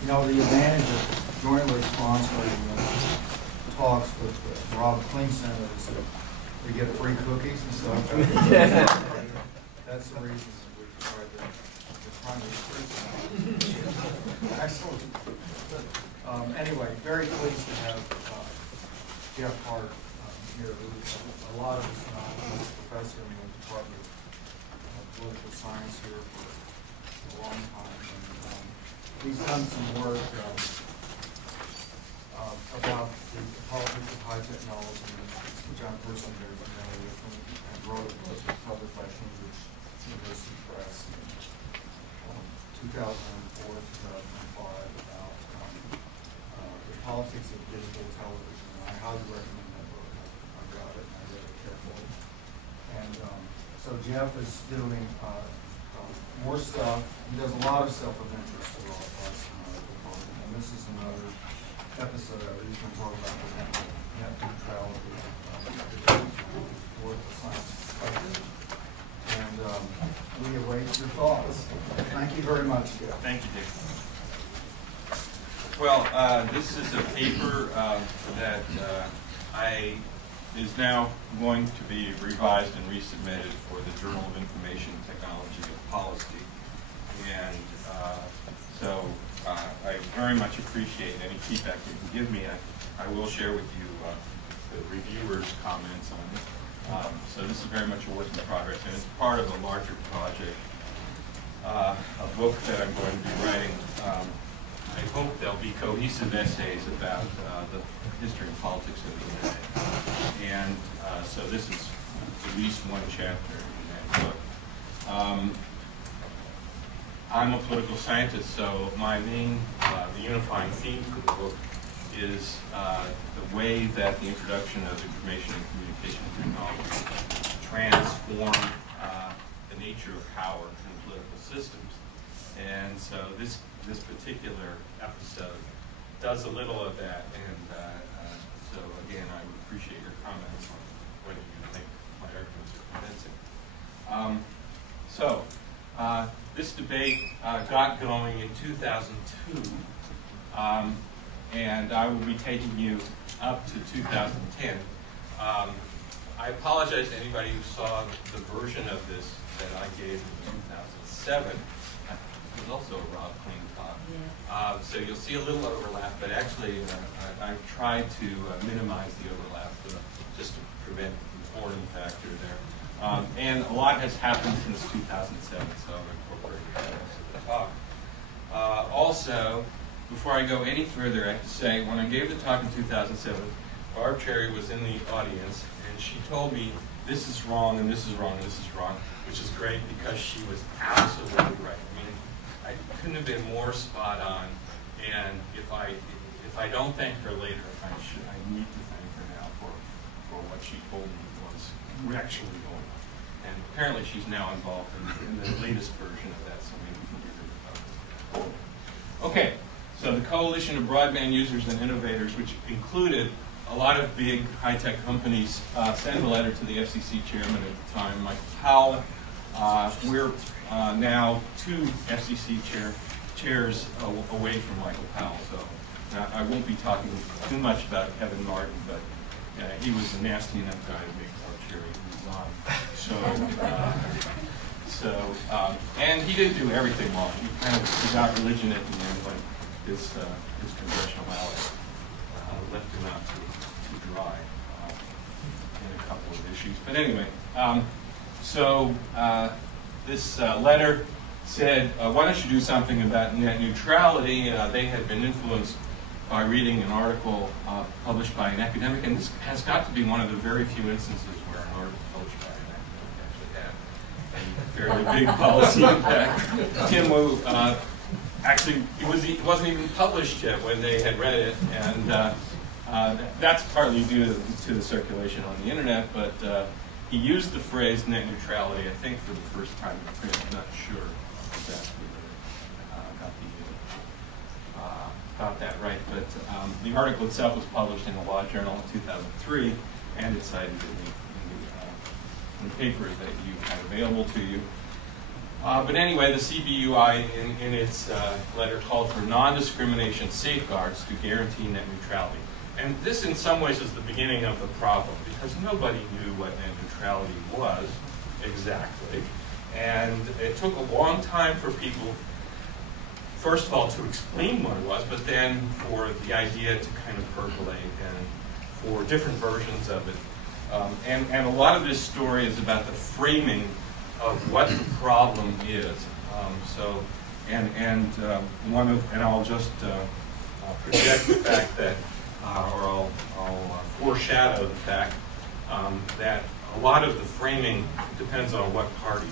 You know, the advantage of jointly sponsoring talks with the Rob Kling Center is that we get free cookies and stuff. That's the reason that we tried to find these free. Excellent. Anyway, very pleased to have Jeff Hart here, who's a lot of us know. He's a professor in the Department of Political Science here for a long time. And, he's done some work about the politics of high technology, which I'm personally very familiar with, and wrote a book published by Cambridge University Press in 2004, 2005 about the politics of digital television. And I highly recommend that book. I got it and I read it carefully. And so Jeff is doing more stuff. He does a lot of stuff of interest to all of us in our department. And this is another episode of it. He's going to talk about the net neutrality political science discussion. And we await your thoughts. Thank you very much, Jeff. Thank you, Dick. Well, this is a paper that is now going to be revised and resubmitted for the Journal of Information Technology and Policy. And so I very much appreciate any feedback you can give me. I will share with you the reviewers' comments on it. So this is very much a work in progress, and it's part of a larger project, a book that I'm going to be writing. I hope there'll be cohesive essays about the history and politics of the internet. And so this is at least one chapter in that book. I'm a political scientist, so my main, the unifying theme for the book is the way that the introduction of information and communication technology transform the nature of power in political systems. And so this particular episode does a little of that, and so again, I would appreciate your comments on whether you think my arguments are convincing. This debate got going in 2002, and I will be taking you up to 2010. I apologize to anybody who saw the version of this that I gave in 2007. It was also a Rob Kling talk. Yeah. So you'll see a little overlap, but actually I've tried to minimize the overlap just to prevent the boredom factor there. And a lot has happened since 2007, so I've incorporated that into the talk. Also, before I go any further, I have to say, when I gave the talk in 2007, Barb Cherry was in the audience, and she told me, this is wrong, and this is wrong, and this is wrong, which is great because she was absolutely right. I mean, I couldn't have been more spot on, and if I don't thank her later, I need to thank her now for what she told me was actually going on. And apparently she's now involved in the latest version of that, so maybe we can give her the focus. Okay, so the Coalition of Broadband Users and Innovators, which included a lot of big high-tech companies, sent a letter to the FCC chairman at the time, Michael Powell. We're now 2 FCC chairs away from Michael Powell, so I won't be talking too much about Kevin Martin, but he was a nasty enough guy to make Barb Cherry resign. And he didn't do everything wrong. He kind of forgot religion at the end, like his congressional ally left him out to dry in a couple of issues. But anyway, this letter said, why don't you do something about net neutrality? They had been influenced by reading an article published by an academic, and this has got to be one of the very few instances where an article published by an academic actually had a fairly big policy impact. Tim Wu, actually, it wasn't even published yet when they had read it, and that's partly due to the circulation on the internet, but he used the phrase net neutrality, I think, for the first time in print. I'm not sure exactly got that right, but the article itself was published in a law journal in 2003, and it's cited in the papers that you had available to you. But anyway, the CBUI in its letter called for non-discrimination safeguards to guarantee net neutrality. And this in some ways is the beginning of the problem, because nobody knew what net neutrality was exactly. And it took a long time for people, first of all, to explain what it was, but then for the idea to kind of percolate and for different versions of it. And a lot of this story is about the framing of what the problem is. And I'll just project the fact that, or I'll foreshadow the fact that a lot of the framing depends on what party,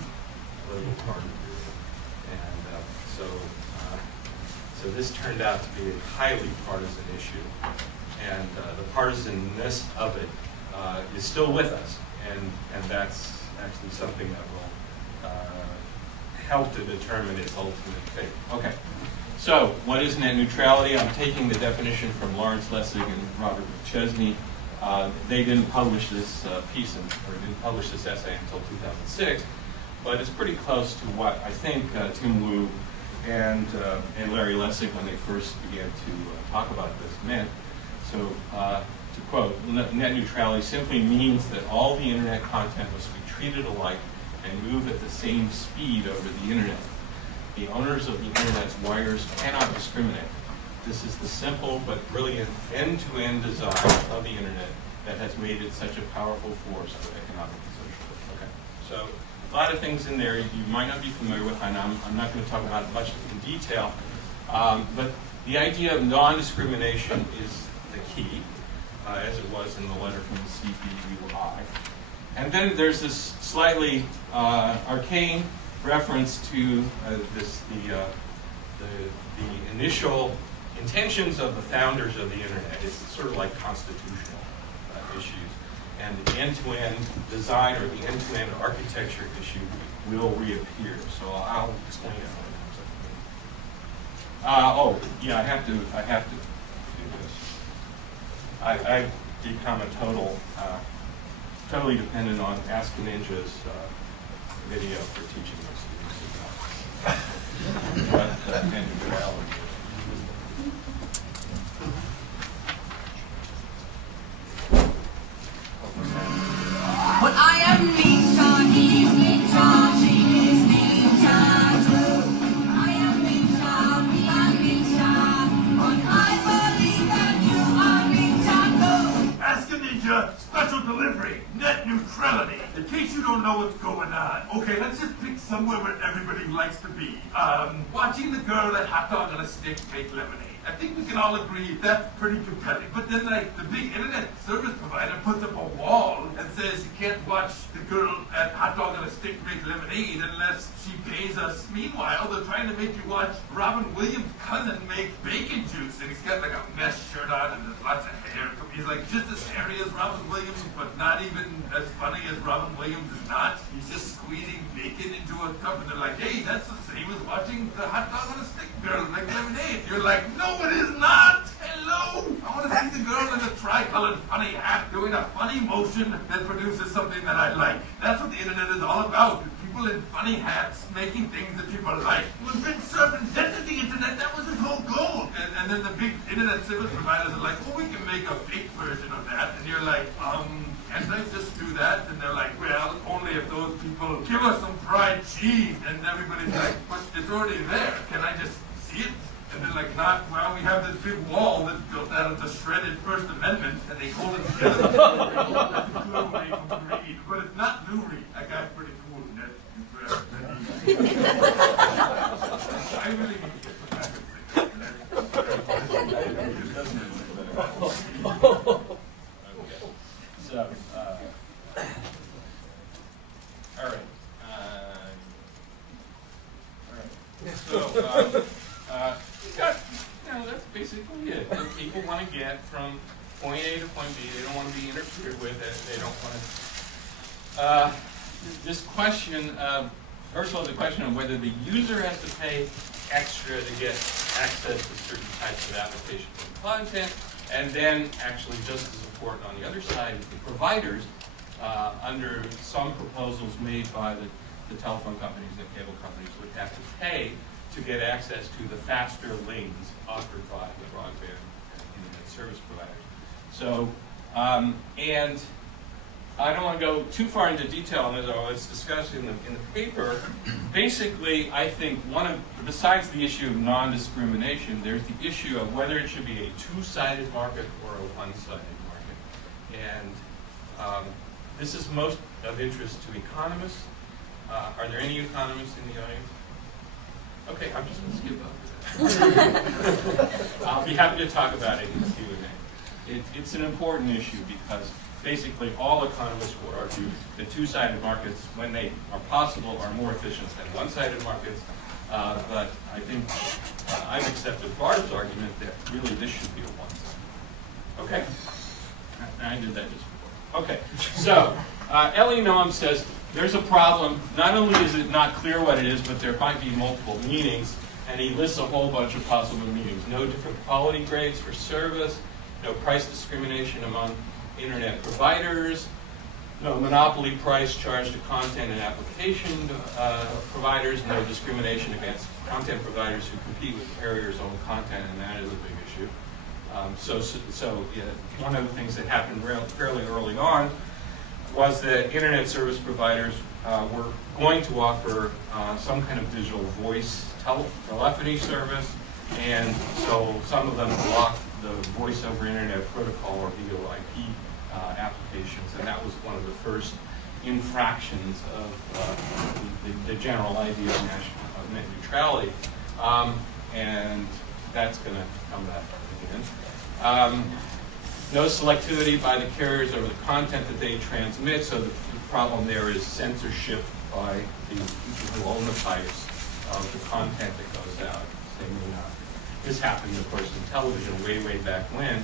political party you're in. And so this turned out to be a highly partisan issue, and the partisanness of it is still with us, and that's actually something that will help to determine its ultimate fate. Okay, so what is net neutrality? I'm taking the definition from Lawrence Lessig and Robert McChesney. They didn't publish this piece or didn't publish this essay until 2006, but it's pretty close to what I think Tim Wu and Larry Lessig, when they first began to talk about this, meant. So, to quote, net neutrality simply means that all the internet content must be treated alike and move at the same speed over the internet. The owners of the internet's wires cannot discriminate. This is the simple but brilliant end-to-end design of the internet that has made it such a powerful force for economic and social growth. Okay, so a lot of things in there you might not be familiar with, and I'm not going to talk about much in detail, but the idea of non-discrimination is the key, as it was in the letter from the CBUI. And then there's this slightly arcane reference to the initial intentions of the founders of the internet. It's sort of like constitutional issues. And the end-to-end design or the end-to-end architecture issue will reappear. So I'll explain it when it comes up. Oh, yeah, I have to do this. I become a totally dependent on Ask a Ninja's video for teaching my students about what net neutrality is. But I am Ninja, he is Ninja, she is Ninja too. I am Ninja, we are Ninja, but I believe that you are Ninja too. Ask a Ninja, special delivery, net neutrality. In case you don't know what's going on, okay, let's just pick somewhere where everybody likes to be. Watching the girl at Hot Dog on a Stick make lemonade. I think we can all agree that's pretty compelling. But then, like, the big internet service provider puts up a wall and says you can't watch the girl at Hot Dog on a Stick make lemonade unless she pays us. Meanwhile, they're trying to make you watch Robin Williams' cousin make bacon juice, and he's got like a mesh shirt on and there's lots of hair. He's like just as hairy as Robin Williams, but not even as funny as Robin Williams is not. He's just squeezing bacon into a cup, and they're like, hey, that's the same as watching the Hot Dog on a Stick girl make lemonade. You're like, no, it is not! Hello! I want to see the girl in the tricolored funny hat doing a funny motion that produces something that I like. That's what the internet is all about. People in funny hats making things that people like. When Vint Cerf invented the internet, that was his whole goal. And then the big internet service providers are like, well, we can make a fake version of that. And you're like, can't I just do that? And they're like, well, only if those people give us some fried cheese. And everybody's like, but it's already there. Can I just see it? And they're like, not, well, we have this big wall that's built out of the shredded First Amendment, and they hold it together. But it's not Lou Reed. That guy's pretty cool. I really need to get back So, all right. So, that's basically it. People want to get from point A to point B. They don't want to be interfered with. They don't want to. This question, first of all, the question of whether the user has to pay extra to get access to certain types of applications and content, and then actually just as important on the other side is the providers, under some proposals made by the the telephone companies and cable companies would have to pay to get access to the faster lanes offered by the broadband and internet service providers. So, and I don't want to go too far into detail on this, although it's discussed in the paper. Basically, I think besides the issue of non-discrimination, there's the issue of whether it should be a two-sided market or a one-sided market. And this is most of interest to economists. Are there any economists in the audience? Okay, I'm just going to skip over that. I'll be happy to talk about it in Q&A. It's an important issue because basically all economists will argue that two-sided markets, when they are possible, are more efficient than one-sided markets. But I think I've accepted Barb's argument that really this should be a one-sided. Okay? I did that just before. Okay, so Ellie Noam says there's a problem. Not only is it not clear what it is, but there might be multiple meanings. And he lists a whole bunch of possible meanings. No different quality grades for service, no price discrimination among internet providers, no monopoly price charged to content and application providers, no discrimination against content providers who compete with carriers' own content, and that is a big issue. So one of the things that happened fairly early on was that internet service providers were going to offer some kind of digital voice telephony service, and so some of them blocked the voice over internet protocol or VoIP applications, and that was one of the first infractions of the general idea of net neutrality, and that's going to come back again. No selectivity by the carriers over the content that they transmit, so the problem there is censorship by the people who own the pipes of the content that goes out. This happened, of course, in television way back when.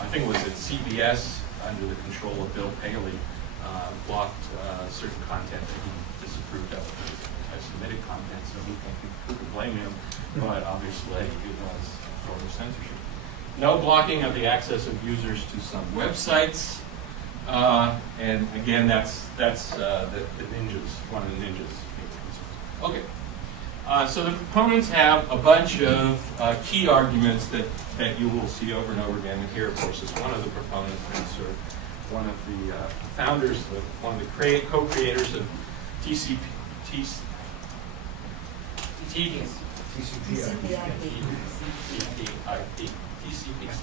I think it was at CBS, under the control of Bill Paley, blocked certain content that he disapproved of as Semitic content, so who could blame him? But obviously it was a form of censorship. No blocking of the access of users to some websites, and again, that's the ninjas, one of the ninjas. Okay, so the proponents have a bunch of key arguments that you will see over and over again. And here, of course, is one of the proponents, and sort of one of the founders, one of the co-creators of TCP.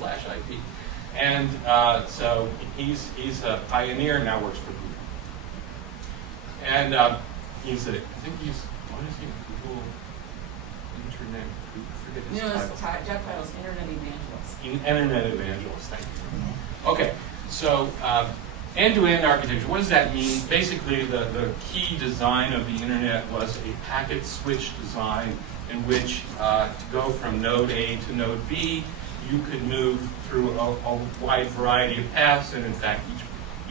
TCP/IP. And so he's a pioneer, now works for Google. And I think he's, what is he, Google Internet, I forget his title. Job title is Internet Evangelist. Internet Evangelist, thank you. Okay, so end-to-end architecture, what does that mean? Basically, the key design of the internet was a packet switch design in which to go from node A to node B, you could move through a wide variety of paths, and in fact,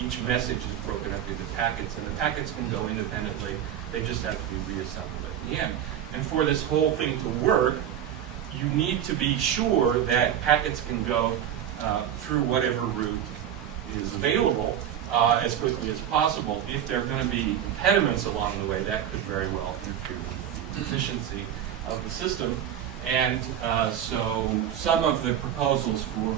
each message is broken up into packets, and the packets can go independently. They just have to be reassembled at the end. And for this whole thing to work, you need to be sure that packets can go through whatever route is available as quickly as possible. If there are going to be impediments along the way, that could very well interfere with the efficiency of the system. And so some of the proposals for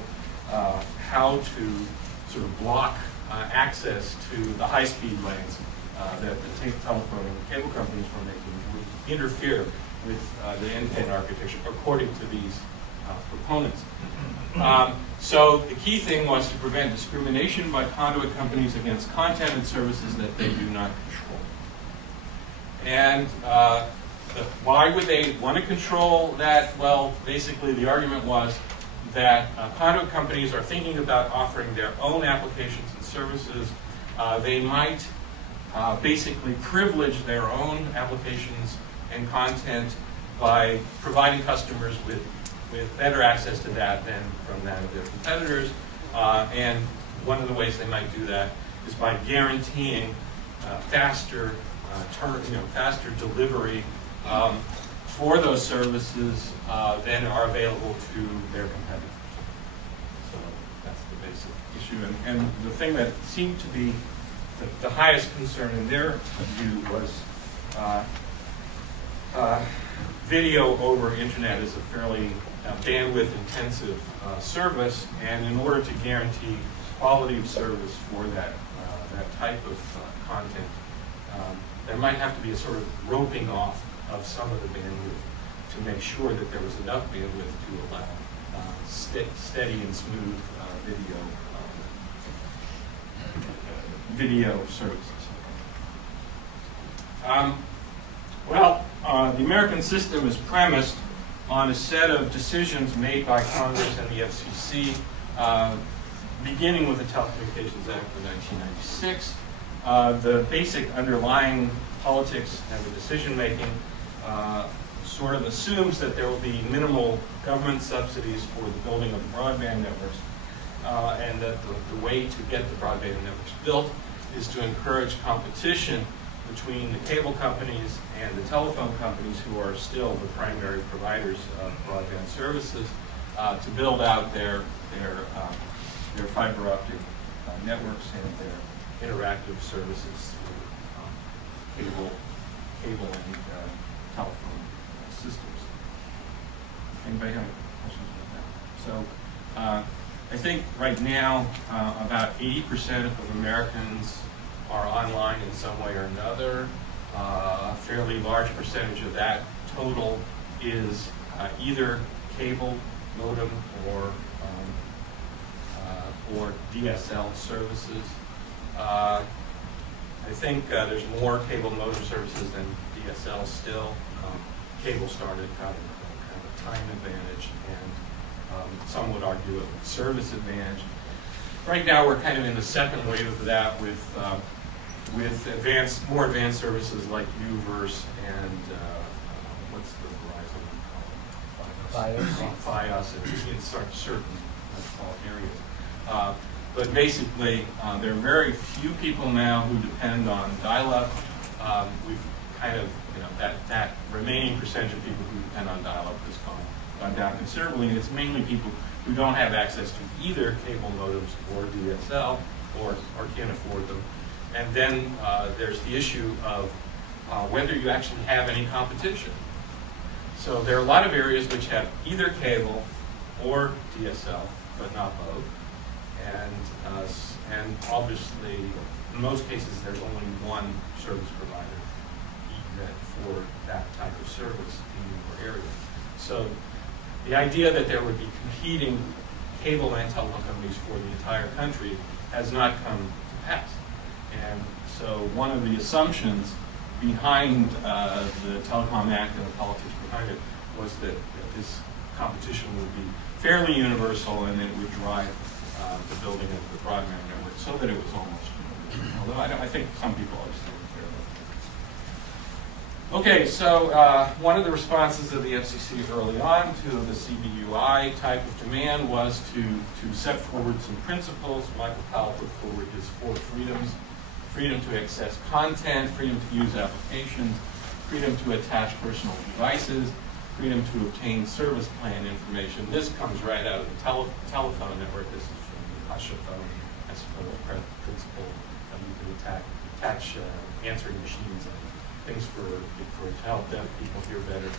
how to sort of block access to the high-speed lanes that the telephone and cable companies were making would interfere with the end-to-end architecture, according to these proponents. So the key thing was to prevent discrimination by conduit companies against content and services that they do not control. And why would they want to control that? Well, basically the argument was that conduit companies are thinking about offering their own applications and services. They might basically privilege their own applications and content by providing customers with better access to that than from that of their competitors. And one of the ways they might do that is by guaranteeing faster delivery for those services than are available to their competitors. So that's the basic issue. And the thing that seemed to be the highest concern in their view was video over internet is a fairly bandwidth-intensive service, and in order to guarantee quality of service for that type of content, there might have to be a sort of roping off of some of the bandwidth to make sure that there was enough bandwidth to allow steady and smooth video services. The American system is premised on a set of decisions made by Congress and the FCC, beginning with the Telecommunications Act of 1996. The basic underlying politics and the decision-making sort of assumes that there will be minimal government subsidies for the building of broadband networks, and that the way to get the broadband networks built is to encourage competition between the cable companies and the telephone companies, who are still the primary providers of broadband services, to build out their fiber optic networks and their interactive services through cable and telephone systems. Anybody have questions about that? So I think right now about 80% of Americans are online in some way or another. A fairly large percentage of that total is either cable, modem, or DSL services. I think there's more cable modem services than DSL still. Cable started kind of a time advantage, and some would argue a service advantage. Right now, we're kind of in the second wave of that with more advanced services like Uverse and what's the Verizon? Fios in certain areas. But basically, there are very few people now who depend on dial-up. We've kind of, that remaining percentage of people who depend on dial-up has gone down considerably, and it's mainly people who don't have access to either cable modems or DSL or can't afford them. And then there's the issue of whether you actually have any competition. So there are a lot of areas which have either cable or DSL, but not both. And obviously, in most cases, there's only one service provider for that type of service in your area. So the idea that there would be competing cable and telephone companies for the entire country has not come to pass. And so one of the assumptions behind the Telecom Act and the politics behind it was that this competition would be fairly universal, and it would drive the building of the broadband network so that it was almost universal. Although I think some people are still fair about it. Okay, so one of the responses of the FCC early on to the CBUI type of demand was to set forward some principles. Michael Powell put forward his 4 freedoms: freedom to access content, freedom to use applications, freedom to attach personal devices, freedom to obtain service plan information. This comes right out of the telephone network. This is from the Usher phone principle. You can attach answering machines and things to help deaf people hear better.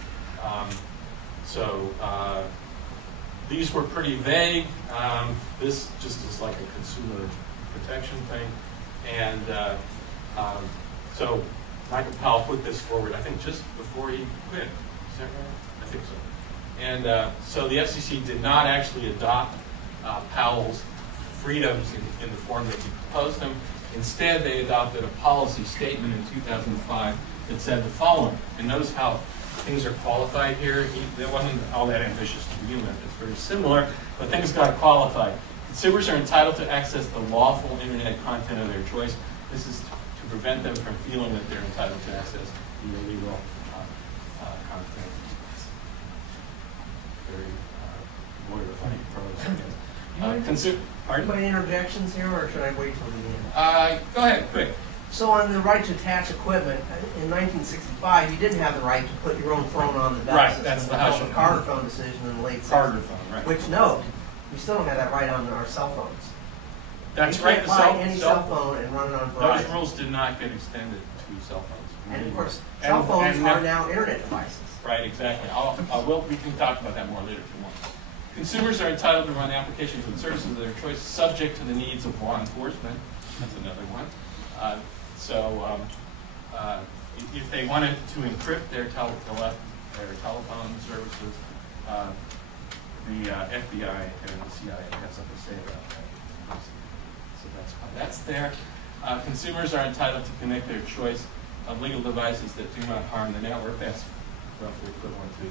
These were pretty vague. This just is like a consumer protection thing. And so Michael Powell put this forward, I think, just before he quit. Is that right? I think so. And so the FCC did not actually adopt Powell's freedoms in the form that he proposed them. Instead, they adopted a policy statement in 2005 that said the following. And notice how things are qualified here. It wasn't all that ambitious to begin with. It's very similar, but things got qualified. Consumers are entitled to access the lawful internet content of their choice. This is to prevent them from feeling that they're entitled to access the illegal content. It's very lawyer-like prose. Any interjections here, or should I wait till the end? Go ahead, quick. So on the right to attach equipment, in 1965, you didn't have the right to put your own phone on the bell Right, system. that's the Husher Carter phone decision in the late 60s. Carter phone, right. Which, no, we still don't have that right on our cell phones. That's you right. can't buy any cell phone and run it on Verizon. Those rules did not get extended to cell phones. And of course, cell phones are now internet devices. Right, exactly. We can talk about that more later if you want. Consumers are entitled to run applications and services of their choice subject to the needs of law enforcement. That's another one. If they wanted to encrypt their telephone services, the FBI and the CIA have something to say about that. So that's why that's there. Consumers are entitled to connect their choice of legal devices that do not harm the network. That's roughly equivalent to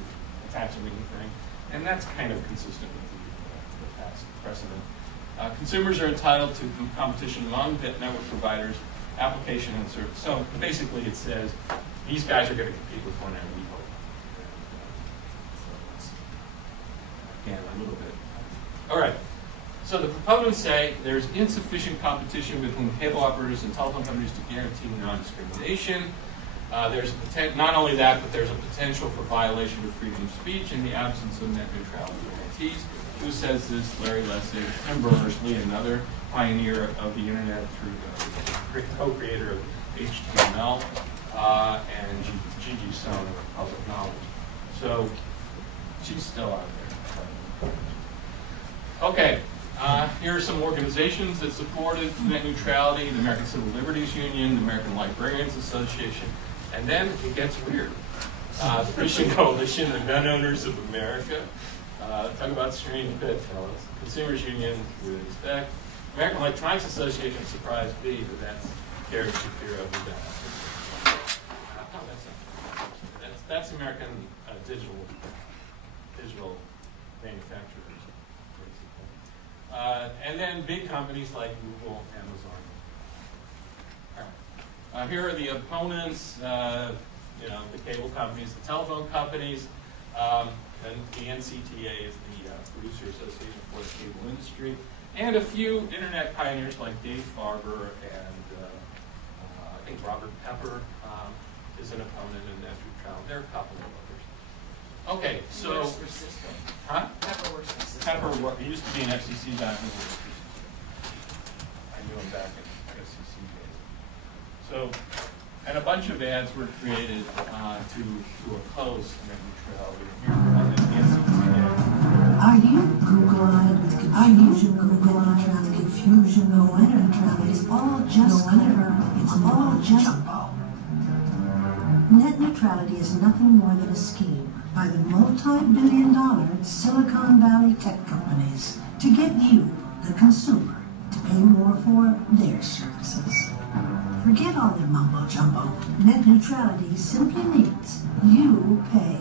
attaching anything. And that's kind of consistent with the past precedent. Consumers are entitled to competition among network providers, application and service. So basically it says, these guys are going to compete with one another, we hope. So that's, again, a little bit. All right. So the proponents say there's insufficient competition between cable operators and telephone companies to guarantee non-discrimination. There's not only that, but there's a potential for violation of freedom of speech in the absence of net neutrality guarantees. Who says this? Larry Lessig, Tim Berners-Lee, another pioneer of the internet through the co-creator of HTML, and Gigi Sohn of Public Knowledge. So she's still out there. Okay. Here are some organizations that supported net neutrality: the American Civil Liberties Union, the American Librarians Association, and then it gets weird. The Christian Coalition, the Gun Owners of America, talk about strange bedfellows. Consumers Union, we would expect. American Electronics Association, surprise B, but that's Gary Shapiro who does. No, that's American digital manufacturers. And then big companies like Google, Amazon. All right. Here are the opponents, the cable companies, the telephone companies, and the NCTA is the Producer Association for the Cable Industry, and a few internet pioneers like Dave Farber and I think Robert Pepper is an opponent in net neutrality. There are a couple of others. Okay, so. Huh? Pepper works for Cisco. Pepper he used to be an FCC guy. I knew him back in FCC days. So, and a bunch of ads were created to oppose net neutrality. Here's one that the FCC ad. Are you Google-eyed with confusion over net neutrality? Confusion over net neutrality is all just clever. It's all just net neutrality is nothing more than a scheme by the multi-billion-dollar Silicon Valley tech companies to get you, the consumer, to pay more for their services. Forget all their mumbo-jumbo. Net neutrality simply means you pay.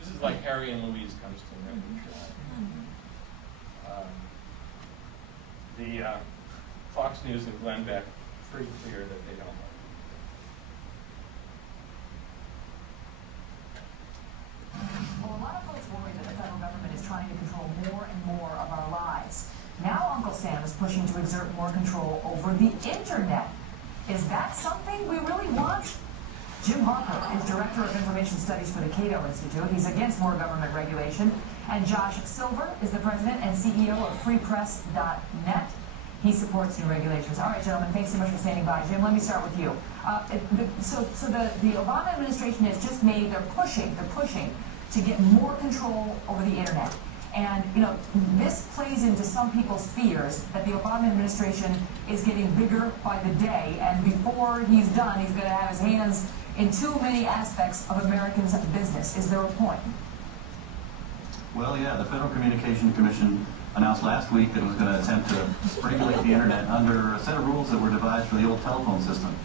This is like Harry and Louise comes to net neutrality. The Fox News and Glenn Beck pretty clear that they don't like it. Well, a lot of folks worry that the federal government is trying to control more and more of our lives. Now Uncle Sam is pushing to exert more control over the internet. Is that something we really want? Jim Harper is Director of Information Studies for the Cato Institute. He's against more government regulation. And Josh Silver is the President and CEO of FreePress.net. He supports new regulations. All right, gentlemen, thanks so much for standing by. Jim, let me start with you. So the Obama administration has just made, they're pushing to get more control over the internet. And, this plays into some people's fears that the Obama administration is getting bigger by the day, and before he's done, he's going to have his hands in too many aspects of Americans' business. Is there a point? Well, yeah, the Federal Communications Commission announced last week that it was going to attempt to regulate the internet under a set of rules that were devised for the old telephone system.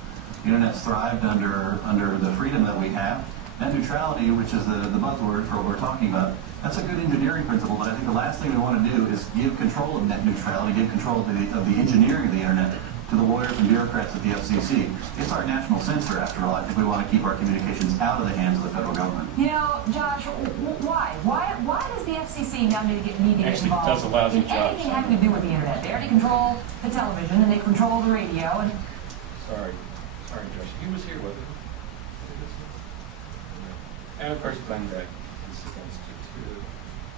The internet's thrived under the freedom that we have. Net neutrality, which is the buzzword for what we're talking about, that's a good engineering principle, but I think the last thing we want to do is give control of net neutrality, give control of the engineering of the internet to the lawyers and bureaucrats at the FCC. It's our national censor, after all. I think we want to keep our communications out of the hands of the federal government. Josh, why? Why does the FCC now need to get involved Actually, it does a lousy job. Anything having to do with the internet? They already control the television and they control the radio. And Sorry, Josh. He was here, wasn't he? And of course, Glenn Beck is against it too.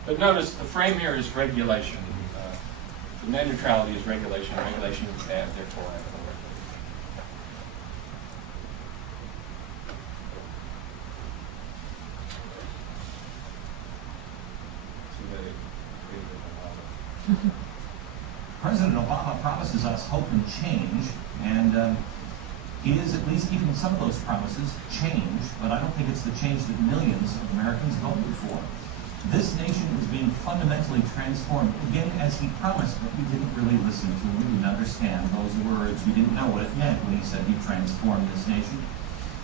But notice the frame here is regulation. The net neutrality is regulation. Regulation is bad, therefore I don't President Obama promises us hope and change, and he is at least keeping some of those promises. Change, but I don't think it's the change that millions of Americans voted for. This nation is being fundamentally transformed, again, as he promised, but we didn't really listen to him. We didn't understand those words. We didn't know what it meant when he said he transformed this nation.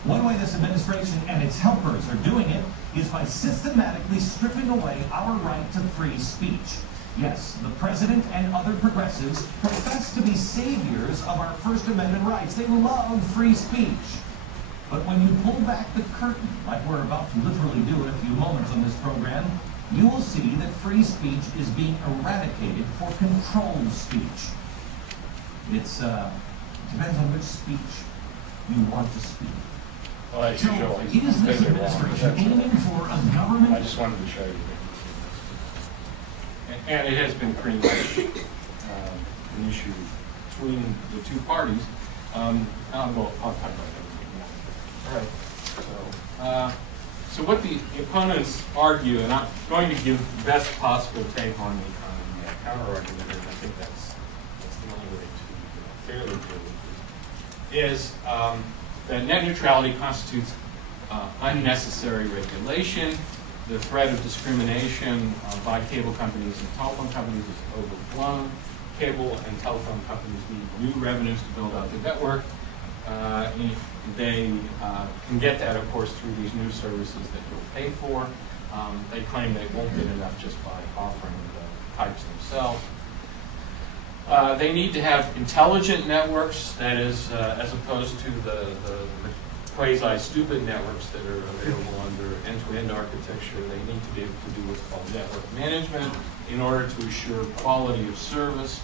One way this administration and its helpers are doing it is by systematically stripping away our right to free speech. Yes, the president and other progressives profess to be saviors of our First Amendment rights. They love free speech. But when you pull back the curtain, like we're about to literally do in a few moments on this program, you will see that free speech is being eradicated for controlled speech. It depends on which speech you want to speak. Well, I So, is this administration aiming for a government? I just wanted to show you. And it has been pretty much an issue between the two parties. I'll talk about that. All right. So what the opponents argue, and I'm going to give the best possible take on the counter-argument, and I think that's the only way to fairly deal with it, is that net neutrality constitutes unnecessary regulation. The threat of discrimination by cable companies and telephone companies is overblown. Cable and telephone companies need new revenues to build out their network. They can get that, of course, through these new services that you'll pay for. They claim they won't get enough just by offering the pipes themselves. They need to have intelligent networks, that is, as opposed to the quasi-stupid networks that are available under end-to-end architecture. They need to be able to do what's called network management in order to assure quality of service.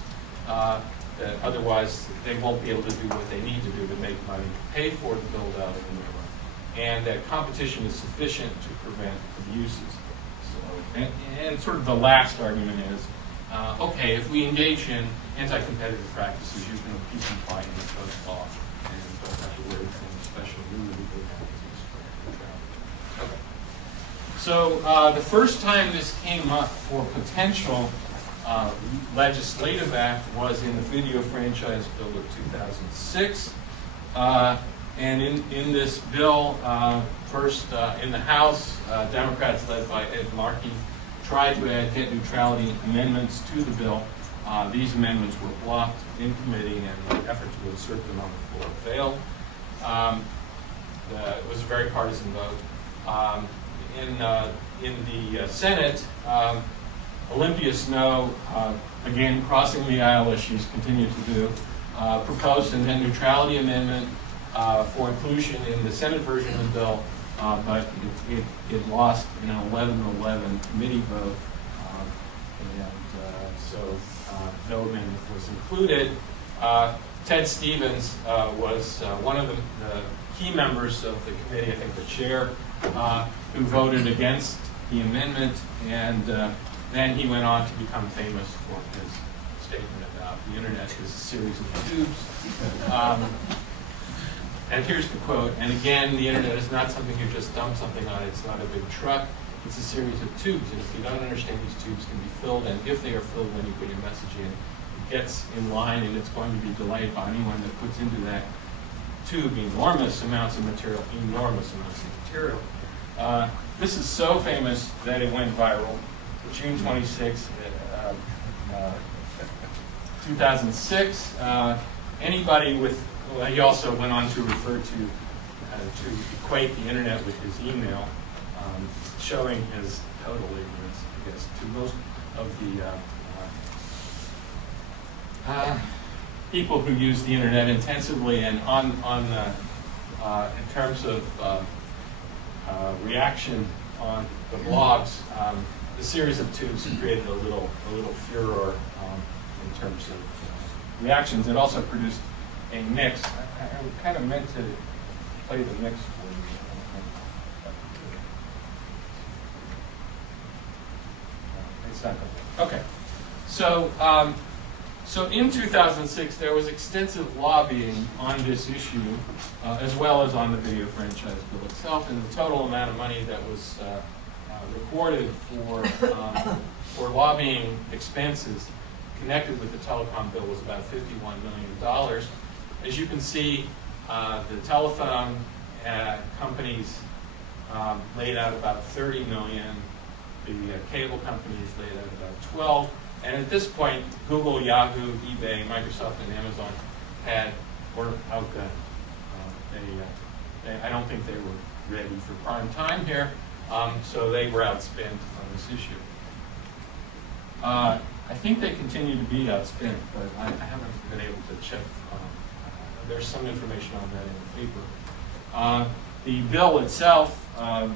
That otherwise, they won't be able to do what they need to do to make money to pay for the build-out of the network. And that competition is sufficient to prevent abuses. So, and sort of the last argument is, okay, if we engage in anti-competitive practices, you can keep complying with those laws and don't have to worry about any special legal penalties for neutrality. Okay. So the first time this came up for potential legislative act was in the Video Franchise Bill of 2006. And in this bill, first in the House, Democrats led by Ed Markey tried to add net neutrality amendments to the bill. These amendments were blocked in committee, and the effort to insert them on the floor failed. It was a very partisan vote. In the Senate, Olympia Snowe, again crossing the aisle as she's continued to do, proposed a net neutrality amendment for inclusion in the Senate version of the bill, but it lost in an 11-11 committee vote, and so no amendment was included. Ted Stevens was one of the key members of the committee, I think the chair, who voted against the amendment, and then he went on to become famous for his statement about the internet is a series of tubes. And here's the quote, and again, the internet is not something you just dump something on, it's not a big truck, it's a series of tubes, and if you don't understand, these tubes can be filled, and if they are filled when you put your message in, it gets in line, and it's going to be delayed by anyone that puts into that tube enormous amounts of material, This is so famous that it went viral. June 26, 2006. Anybody with, well, he also went on to refer to equate the internet with his email, showing his total ignorance, I guess, to most of the people who use the internet intensively, and in terms of reaction on the blogs, the series of tubes created a little furor in terms of reactions. It also produced a mix. I kind of meant to play the mix for you. It's not going to. Okay. So in 2006, there was extensive lobbying on this issue, as well as on the Video Franchise Bill itself, and the total amount of money that was recorded for lobbying expenses connected with the telecom bill was about $51 million. As you can see, the telephone companies laid out about 30 million. The cable companies laid out about 12. And at this point, Google, Yahoo, eBay, Microsoft, and Amazon were outgunned. I don't think they were ready for prime time here, so they were outspent on this issue. I think they continue to be outspent, but I haven't been able to check. There's some information on that in the paper. The bill itself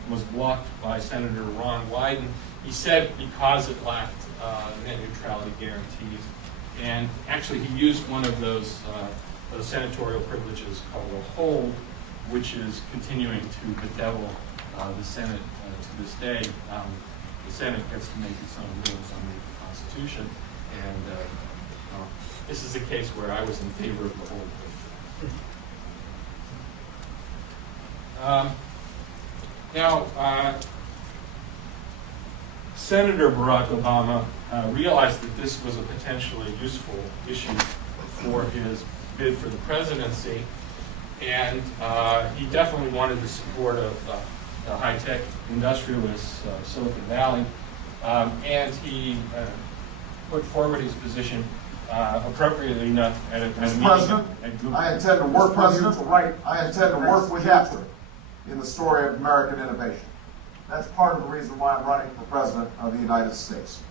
was blocked by Senator Ron Wyden. He said because it lacked net neutrality guarantees, and actually he used one of those senatorial privileges called a hold, which is continuing to bedevil the Senate to this day. The Senate gets to make its own rules under the Constitution, and this is a case where I was in favor of the hold. Now, Senator Barack Obama realized that this was a potentially useful issue for his bid for the presidency, and he definitely wanted the support of the high-tech industrialists, Silicon Valley, and he put forward his position appropriately enough at a meeting at Google. I intend to work with you in the story of American innovation. That's part of the reason why I'm running for President of the United States.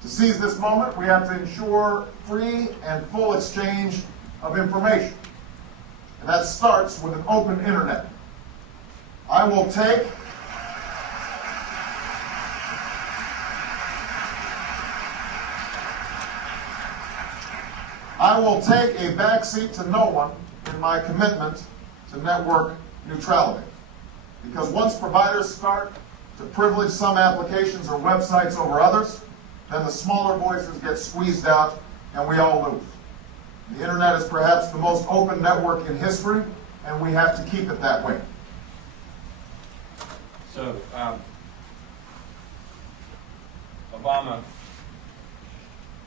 To seize this moment, we have to ensure free and full exchange of information. And that starts with an open internet. I will take a backseat to no one in my commitment to network neutrality. Because once providers start to privilege some applications or websites over others, then the smaller voices get squeezed out and we all lose. The internet is perhaps the most open network in history, and we have to keep it that way. So, Obama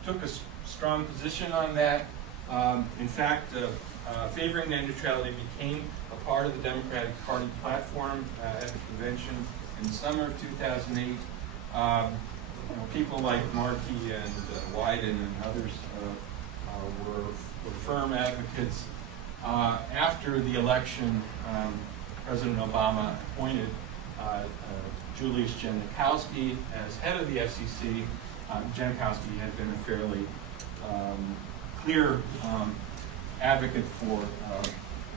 took a strong position on that. In fact, favoring net neutrality became a part of the Democratic Party platform at the convention in summer of 2008. People like Markey and Wyden and others were firm advocates. After the election, President Obama appointed Julius Genachowski as head of the FCC. Genachowski had been a fairly clear advocate for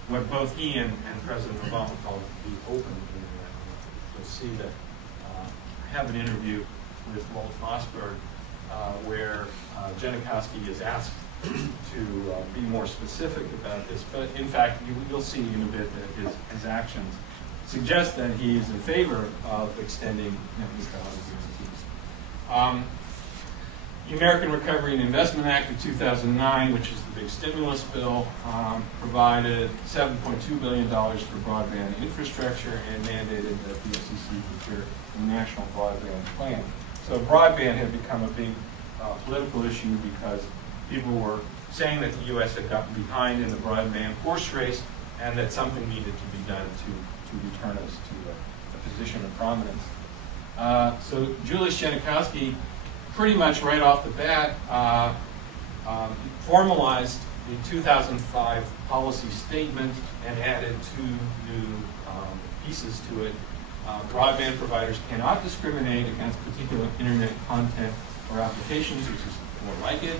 what both he and President Obama called the open internet. You'll see that I have an interview with Walt Mossberg where Genachowski is asked to be more specific about this, but in fact you'll see in a bit that his actions suggest that he is in favor of extending net neutrality guarantees. The American Recovery and Investment Act of 2009, which is the big stimulus bill, provided $7.2 billion for broadband infrastructure and mandated that the FCC prepare a national broadband plan. So broadband had become a big political issue because people were saying that the U.S. had gotten behind in the broadband horse race and that something needed to be done to return us to a position of prominence. So Julius Genachowski pretty much right off the bat formalized the 2005 policy statement and added two new pieces to it. Broadband providers cannot discriminate against particular internet content or applications, which is more like it.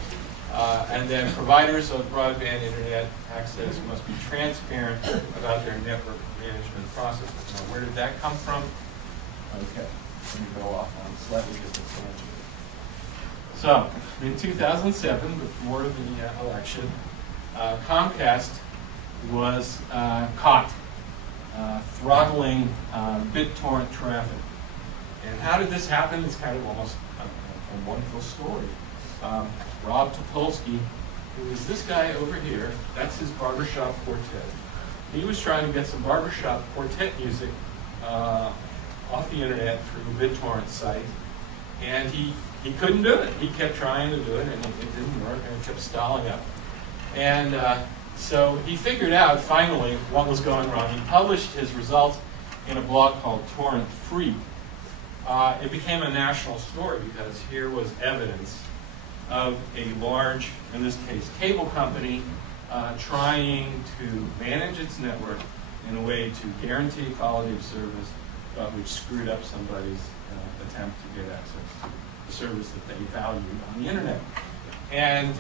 And then providers of broadband internet access must be transparent about their network management processes. Now, where did that come from? Okay, let me go off on a slightly different tangent. So, in 2007, before the election, Comcast was caught throttling BitTorrent traffic. And how did this happen? It's kind of almost a wonderful story. Rob Topolsky, who is this guy over here, that's his barbershop quartet. He was trying to get some barbershop quartet music off the internet through a BitTorrent site, and he he couldn't do it. He kept trying to do it, and it didn't work, and it kept stalling up. And so he figured out, finally, what was going wrong. He published his results in a blog called Torrent Free. It became a national story because here was evidence of a large, in this case, cable company trying to manage its network in a way to guarantee quality of service, but which screwed up somebody's attempt to get access to the service that they valued on the internet. And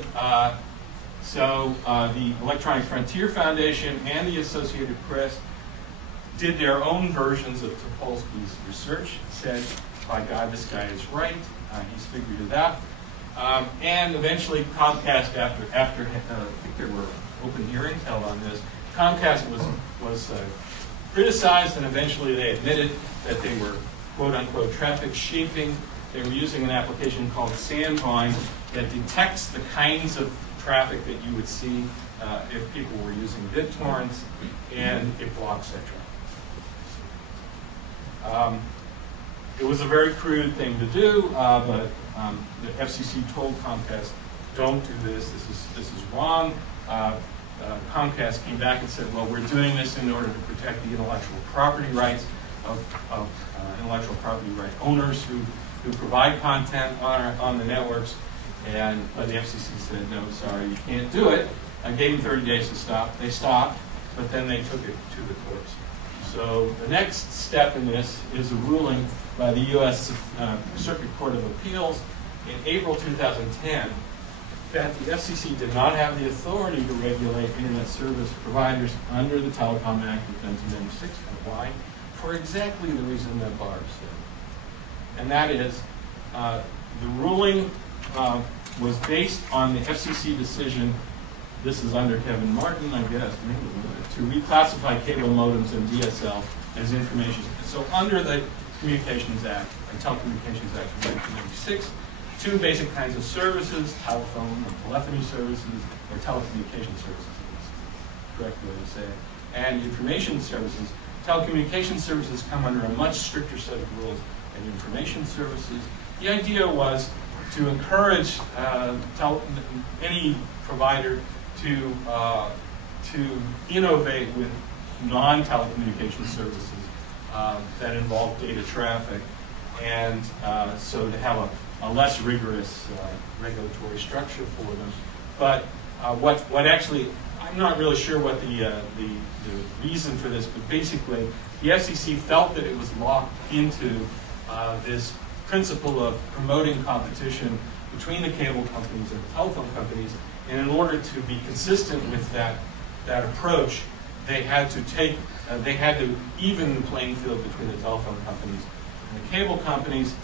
so the Electronic Frontier Foundation and the Associated Press did their own versions of Topolsky's research, said, by God, this guy is right, he's figured it out. And eventually Comcast, after I think there were open hearings held on this, Comcast was criticized, and eventually they admitted that they were quote-unquote traffic shaping. They were using an application called Sandvine that detects the kinds of traffic that you would see if people were using BitTorrents, and it blocks that traffic. It was a very crude thing to do, but the FCC told Comcast, "Don't do this. This is wrong." Comcast came back and said, "Well, we're doing this in order to protect the intellectual property rights of intellectual property right owners who provide content on the networks." But the FCC said, "No, sorry, you can't do it." I gave them 30 days to stop. They stopped, but then they took it to the courts. So the next step in this is a ruling by the U.S. Circuit Court of Appeals in April 2010 that the FCC did not have the authority to regulate internet service providers under the Telecom Act of 1996. And why? For exactly the reason that Barb said. And that is, the ruling was based on the FCC decision, this is under Kevin Martin, I guess, to reclassify cable modems and DSL as information. So under the Communications Act, the Telecommunications Act of 1996, two basic kinds of services, telephone or telephony services, or telecommunication services, is the correct way to say it, and information services. Telecommunication services come under a much stricter set of rules than information services. The idea was to encourage any provider to innovate with non-telecommunication services that involve data traffic, and so to have a less rigorous regulatory structure for them. But what actually, I'm not really sure what the reason for this, but basically the FCC felt that it was locked into this principle of promoting competition between the cable companies and the telephone companies, and in order to be consistent with that approach, they had to even the playing field between the telephone companies and the cable companies.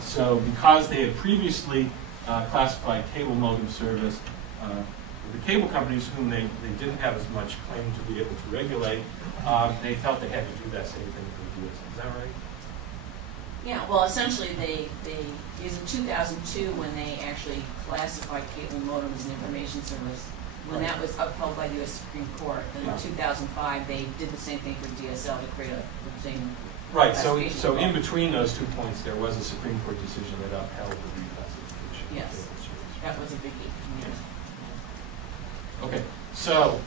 So because they had previously classified cable modem service, the cable companies, whom they didn't have as much claim to be able to regulate, they felt they had to do that same thing for the DSL. Is that right? Yeah, well, essentially it was in 2002 when they actually classified cable modem as an information service. When that was upheld by the U.S. Supreme Court, then in 2005 they did the same thing for DSL to create the same. Right. So in between those 2 points, there was a Supreme Court decision that upheld the reclassification. Yes, that was a biggie. Yes. Okay. So,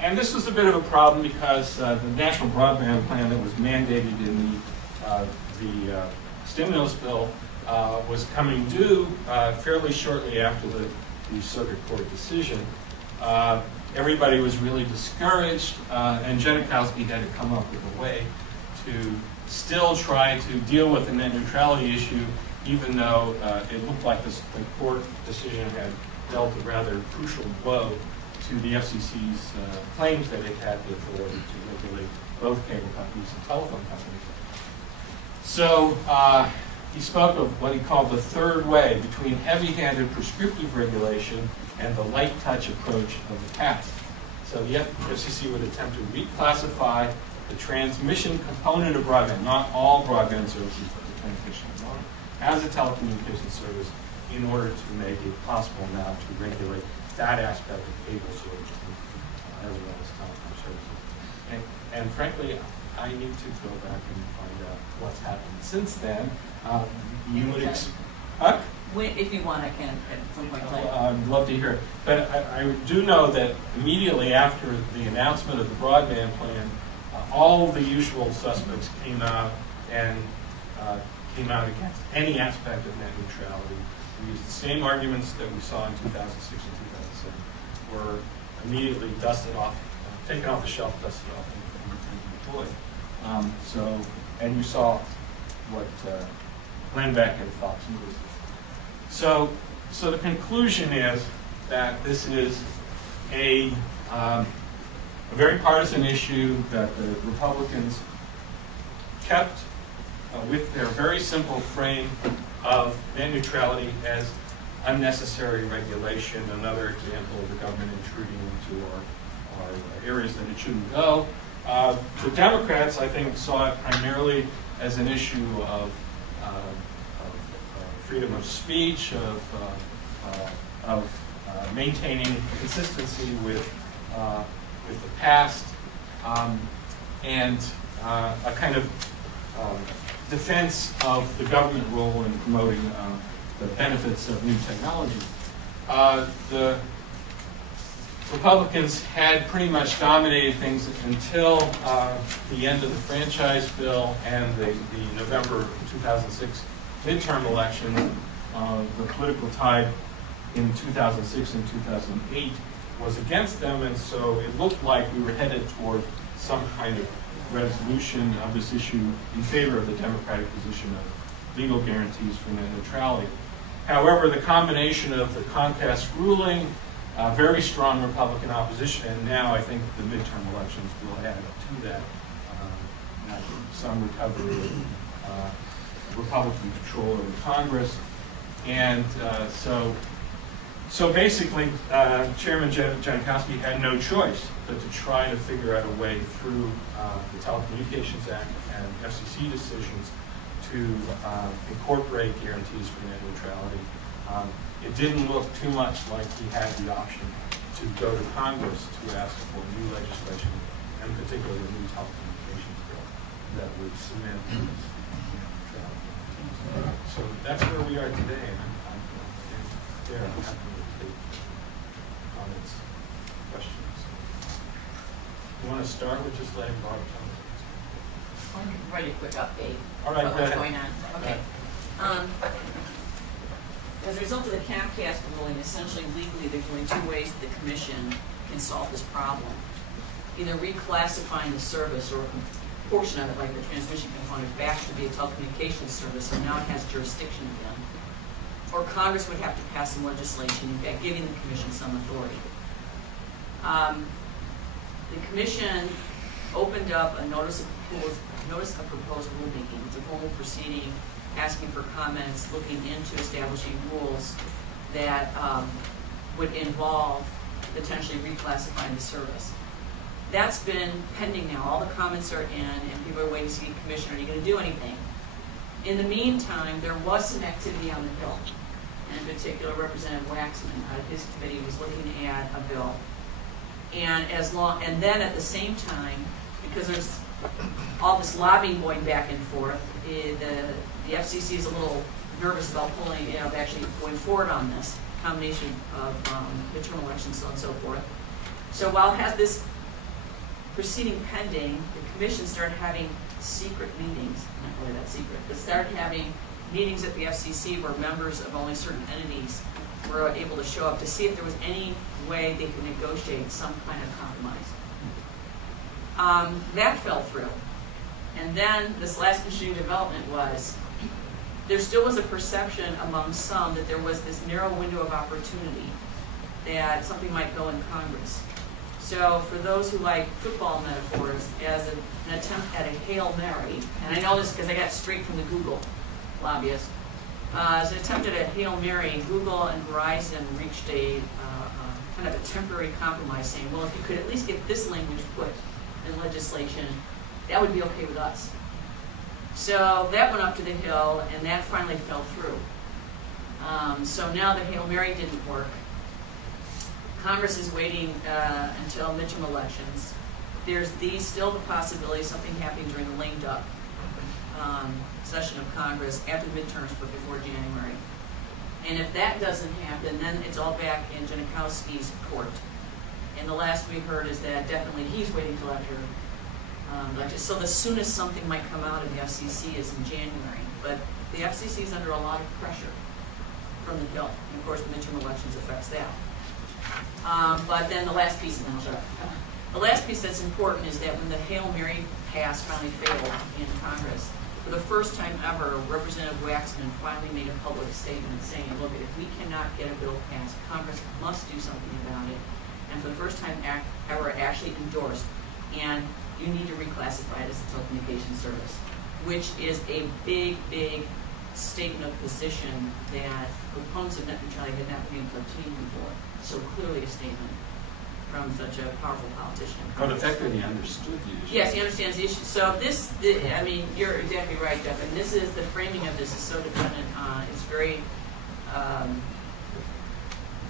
and this was a bit of a problem because the National Broadband Plan that was mandated in the stimulus bill was coming due fairly shortly after the Circuit Court decision. Everybody was really discouraged, and Janikowski had to come up with a way to still try to deal with the net neutrality issue, even though it looked like the court decision had dealt a rather crucial blow to the FCC's claims that it had the authority to regulate both cable companies and telephone companies. So he spoke of what he called the third way between heavy-handed prescriptive regulation and the light touch approach of the past. So the FCC would attempt to reclassify the transmission component of broadband, not all broadband services, but the transmission component, as a telecommunications service in order to make it possible now to regulate that aspect of cable services as well as telecom services. And frankly, I need to go back and find out what's happened since then. Huh? If you want, I can at some point tell you. I'd love to hear it. But I do know that immediately after the announcement of the broadband plan, all the usual suspects came out and came out against any aspect of net neutrality. We used the same arguments that we saw in 2006 and 2007, were immediately dusted off, taken off the shelf, dusted off, and deployed. And you saw what Glenn Beck and Fox News. So the conclusion is that this is a very partisan issue that the Republicans kept with their very simple frame of net neutrality as unnecessary regulation, another example of the government intruding into our areas that it shouldn't go. The Democrats, I think, saw it primarily as an issue of freedom of speech, of maintaining consistency with the past, and a kind of defense of the government role in promoting the benefits of new technology. The Republicans had pretty much dominated things until the end of the franchise bill and the November 2006 midterm election. The political tide in 2006 and 2008 was against them, and so it looked like we were headed toward some kind of resolution of this issue in favor of the Democratic position of legal guarantees for net neutrality. However, the combination of the Comcast ruling, very strong Republican opposition, and now I think the midterm elections will add to that some recovery of Republican control over Congress. And so basically, Chairman Jankowski had no choice but to try to figure out a way through the Telecommunications Act and FCC decisions to incorporate guarantees for net neutrality. It didn't look too much like he had the option to go to Congress to ask for new legislation, and particularly a new telecommunications bill that would cement net neutrality. So that's where we are today, and I'm happy to take comments, questions. You want to start with just letting Bob tell us? I can provide you a quick update. All right, about go what's ahead. going on. Okay. As a result of the Comcast ruling, essentially legally, there's only two ways the Commission can solve this problem. Either reclassifying the service or a portion of it, like the transmission component, back to be a telecommunications service, and now it has jurisdiction again. Or Congress would have to pass some legislation, in fact, giving the Commission some authority. The Commission opened up a notice of proposed rulemaking. It's a formal proceeding asking for comments, looking into establishing rules that would involve potentially reclassifying the service. That's been pending now. All the comments are in, and people are waiting to see the Commission. Are you going to do anything? In the meantime, there was some activity on the Hill. And in particular, Representative Waxman, his committee was looking at a bill. And then at the same time, because there's all this lobbying going back and forth, the FCC is a little nervous about actually going forward on this combination of midterm elections, so on and so forth. So while it has this proceeding pending, the Commission started having secret meetings, not really that secret, but started having meetings at the FCC where members of only certain entities were able to show up to see if there was any way they could negotiate some kind of compromise. That fell through. And then this last interesting development was there still was a perception among some that there was this narrow window of opportunity that something might go in Congress. So for those who like football metaphors, as an attempt at a Hail Mary, and I know this because I got it straight from the Google lobbyist, as an attempt at a Hail Mary, Google and Verizon reached a kind of a temporary compromise saying, well, if you could at least get this language put in legislation, that would be okay with us. So that went up to the Hill, and that finally fell through. So now the Hail Mary didn't work. Congress is waiting until midterm elections. There's still the possibility of something happening during the lame duck session of Congress after the midterms, but before January. And if that doesn't happen, then it's all back in Janikowski's court. And the last we heard is that definitely he's waiting till after elections. So the soonest something might come out of the FCC is in January. But the FCC is under a lot of pressure from the Hill. And of course, the midterm elections affects that. But then the last piece, and then I'll shut up. The last piece that's important is that when the Hail Mary pass finally failed in Congress, for the first time ever, Representative Waxman finally made a public statement saying, look, if we cannot get a bill passed, Congress must do something about it. And for the first time ever, actually endorsed, and you need to reclassify it as a telecommunications service, which is a big, big statement of position that proponents of net neutrality had not been entertained before. So clearly a statement from such a powerful politician. But the fact that he understood the issue. Yes, he understands the issue. So this, I mean, you're exactly right, Jeff. And this is, the framing of this is so dependent on, it's very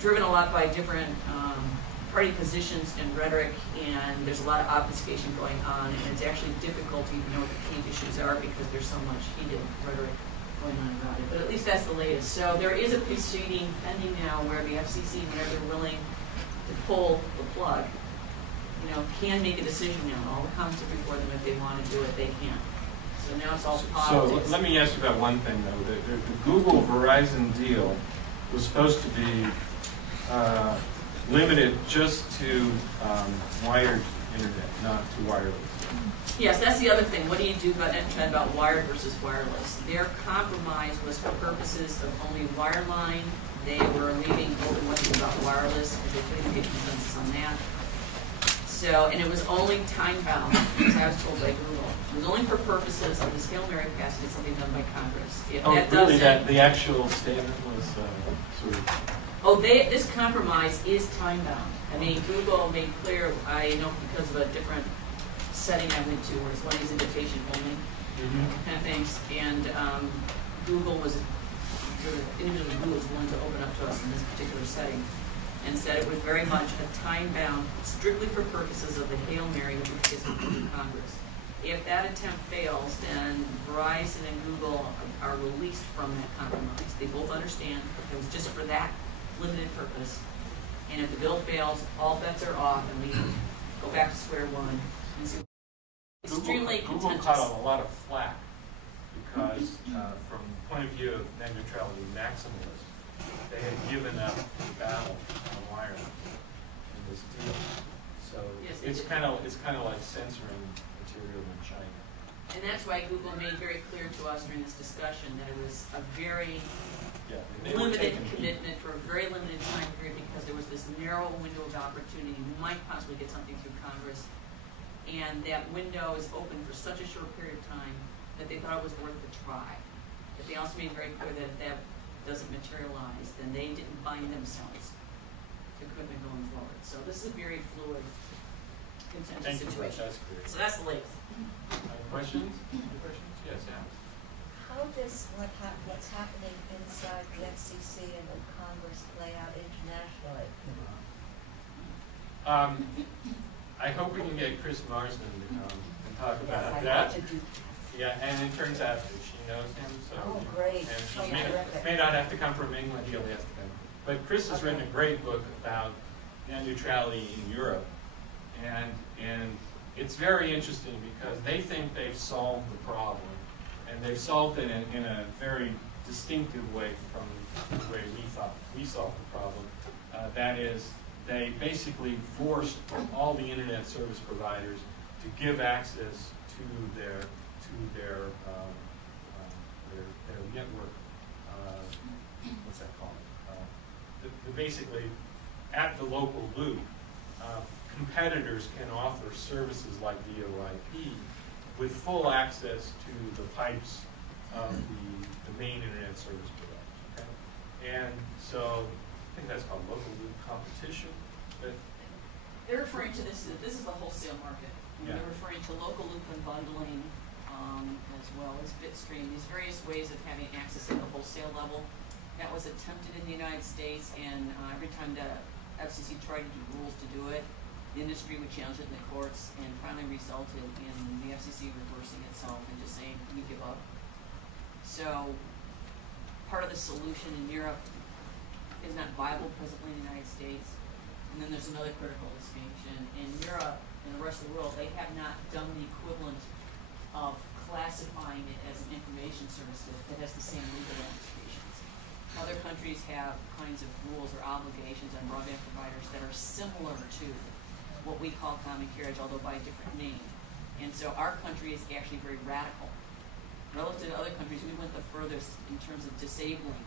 driven a lot by different party positions and rhetoric, and there's a lot of obfuscation going on, and it's actually difficult to even know what the key issues are because there's so much heated rhetoric going on about it. But at least that's the latest. So there is a proceeding pending now where the FCC, whenever they're willing to pull the plug, you know, can make a decision now. All the comments are before them. If they want to do it, they can. So now it's all politics. So let me ask you about one thing, though. The Google-Verizon deal was supposed to be limited just to wired internet, not to wireless. Yes, that's the other thing. What do you do about wired versus wireless? Their compromise was for purposes of only wireline. They were leaving open what about wireless because they couldn't get consensus on that. So, and it was only time-bound, as I was told by Google. It was only for purposes of this Hail Mary pass to get something done by Congress. If that really? doesn't, The actual statement was sort of... Oh, this compromise is time-bound. I mean, Google made clear, I know because of a different setting I went to, where it's one of these invitation only kind of things, and Google was, the individual Google was willing to open up to us in this particular setting, and said it was very much a time-bound, strictly for purposes of the Hail Mary, which is in Congress. If that attempt fails, then Verizon and Google are released from that compromise. They both understand it was just for that limited purpose, and if the bill fails, all bets are off, and we go back to square one. And so extremely Google contentious. caught on a lot of flack because, from the point of view of net neutrality maximalists, they had given up the battle on wireless in this deal. So Yes, it's kind of like censoring material in China. And that's why Google made very clear to us during this discussion that it was a very limited commitment for a very limited time period because there was this narrow window of opportunity. We might possibly get something through Congress, and that window is open for such a short period of time that they thought it was worth the try. But they also made very clear that if that doesn't materialize, then they didn't bind themselves to equipment going forward. So this is a very fluid, contentious situation. So that's the latest. Questions? Any questions? Yes, Alice. How does what's happening inside the FCC and the Congress play out internationally? I hope we can get Chris Marsden to come and talk Yes, about I'd that. like to do. Yeah, and it turns out that she knows him, so. Oh, great. And Oh, she terrific. may not have to come from England, he'll have to come. But Chris has written a great book about net neutrality in Europe, and it's very interesting because they think they've solved the problem, and they've solved it in a very distinctive way from the way we thought we solved the problem. That is, they basically forced all the internet service providers to give access to their network. What's that called? Basically, at the local loop, competitors can offer services like VoIP with full access to the pipes of the main internet service providers. Okay? And so I think that's called local loop competition. But They're referring to this is the wholesale market. Yeah. They're referring to local loop and bundling as well as bitstream, these various ways of having access at the wholesale level. That was attempted in the United States, and every time the FCC tried to do rules to do it, the industry would challenge it in the courts, and finally resulted in the FCC reversing itself and just saying, we give up. So part of the solution in Europe viable presently in the United States. And then there's another critical distinction. In Europe and the rest of the world, they have not done the equivalent of classifying it as an information service that has the same legal ramifications. Other countries have kinds of rules or obligations on broadband providers that are similar to what we call common carriage, although by a different name. And so our country is actually very radical. Relative to other countries, we went the furthest in terms of disabling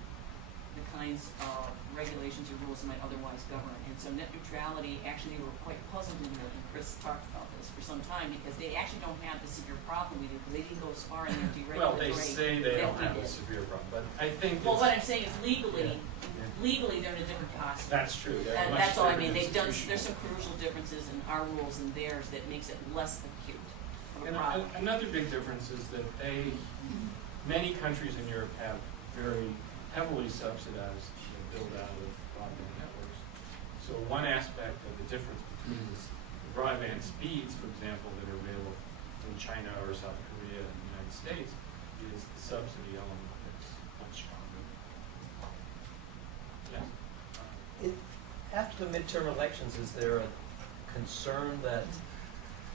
the kinds of regulations or rules that might otherwise govern. And so net neutrality, actually they were quite puzzled in Europe, and Chris talked about this for some time, because they actually don't have the severe problem we do, because they didn't go as far in their deregulatory. Well, they say they don't have a severe problem, but I think. Well, what I'm saying is legally, legally they're in a different posture. That's true. That's all I mean. They've done. There's some crucial differences in our rules and theirs that makes it less acute of a problem. Another big difference is that many countries in Europe have very heavily subsidized the build-out of broadband networks. So one aspect of the difference between the broadband speeds, for example, that are available in China or South Korea and the United States is the subsidy element that's much stronger. Yes? After the midterm elections, is there a concern that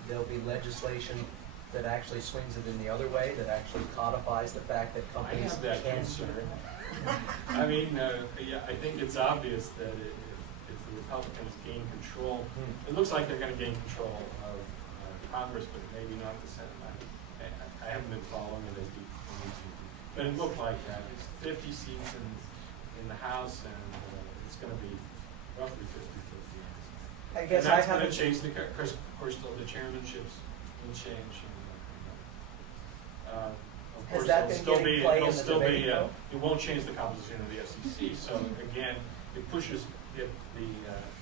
there'll be legislation that actually swings it in the other way, that actually codifies the fact that companies I have that concern. I mean, yeah, I think it's obvious that if the Republicans gain control, it looks like they're going to gain control of Congress, but maybe not the Senate. I haven't been following it as deeply, but it looked like that. It's 50 seats in the House, and it's going to be roughly 50-50. I guess and that's going to change the chairmanships will change. Of course, it won't change the composition of the FCC. So again, it pushes the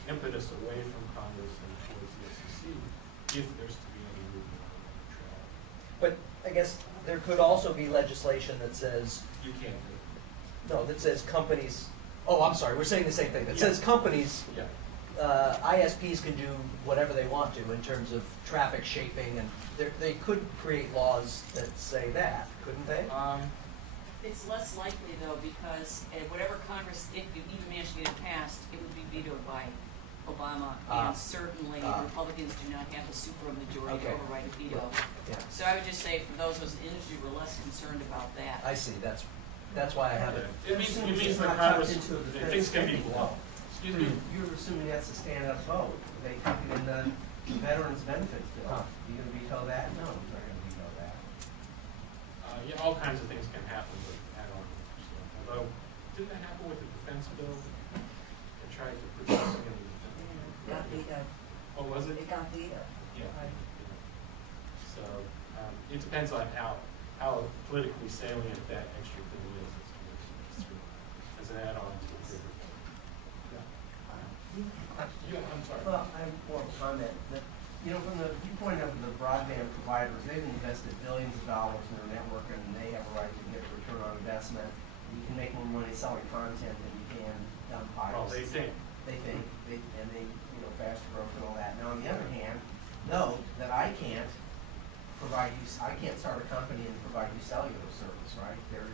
impetus away from Congress and towards the FCC if there's to be any movement on neutrality. But I guess there could also be legislation that says you can't do it. No, that says companies. Oh, I'm sorry. We're saying the same thing. That says companies. Yeah. ISPs can do whatever they want to in terms of traffic shaping, and they could create laws that say that, couldn't they? It's less likely, though, because whatever Congress, if you even manage to get it passed, it would be vetoed by Obama, and certainly Republicans do not have the supermajority to override a veto. Yeah. So I would just say, for those of us in the industry, we're less concerned about that. I see. That's why I have it. It means that Congress, things can be blocked. You're assuming that's a stand-up vote. They took it in the Veterans Benefits Bill. Are you going to veto that? No, they're going to veto that. Yeah, all kinds of things can happen with add-on. Although, didn't that happen with the defense bill? They tried to put something in the defense bill. It got vetoed. Oh, was it? It got vetoed. Yeah. So it depends on how politically salient that extra bill is as an add-on to the bigger. Yeah, I'm sorry. Well, I have more of a comment. That, from the viewpoint of the broadband providers, they've invested billions of dollars in their network, and they have a right to get a return on investment. You can make more money selling content than you can dumb pirates. Well, they think. Faster growth and all that. Now, on the other hand, note that I can't start a company and provide you cellular service, right? They're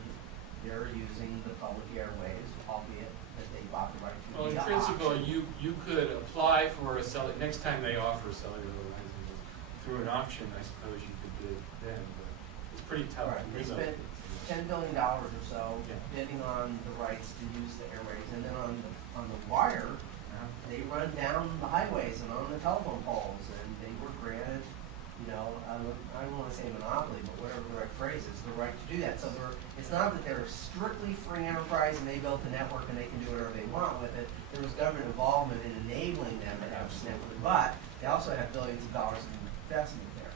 using the public airwaves, albeit that they bought the right to. Well, in principle, you could apply for a cellular. Next time they offer a cellular license through an auction, I suppose you could bid then. But it's pretty tough. Right. They spent $10 billion or so bidding on the rights to use the airwaves, and then on the wire, they run down the highways and on the telephone poles, and they were granted. I don't want to say monopoly, but whatever the right phrase is, the right to do that. So it's not that they're strictly free enterprise and they built a network and they can do whatever they want with it. There was government involvement in enabling them to have this network, but they also have billions of dollars in investment there.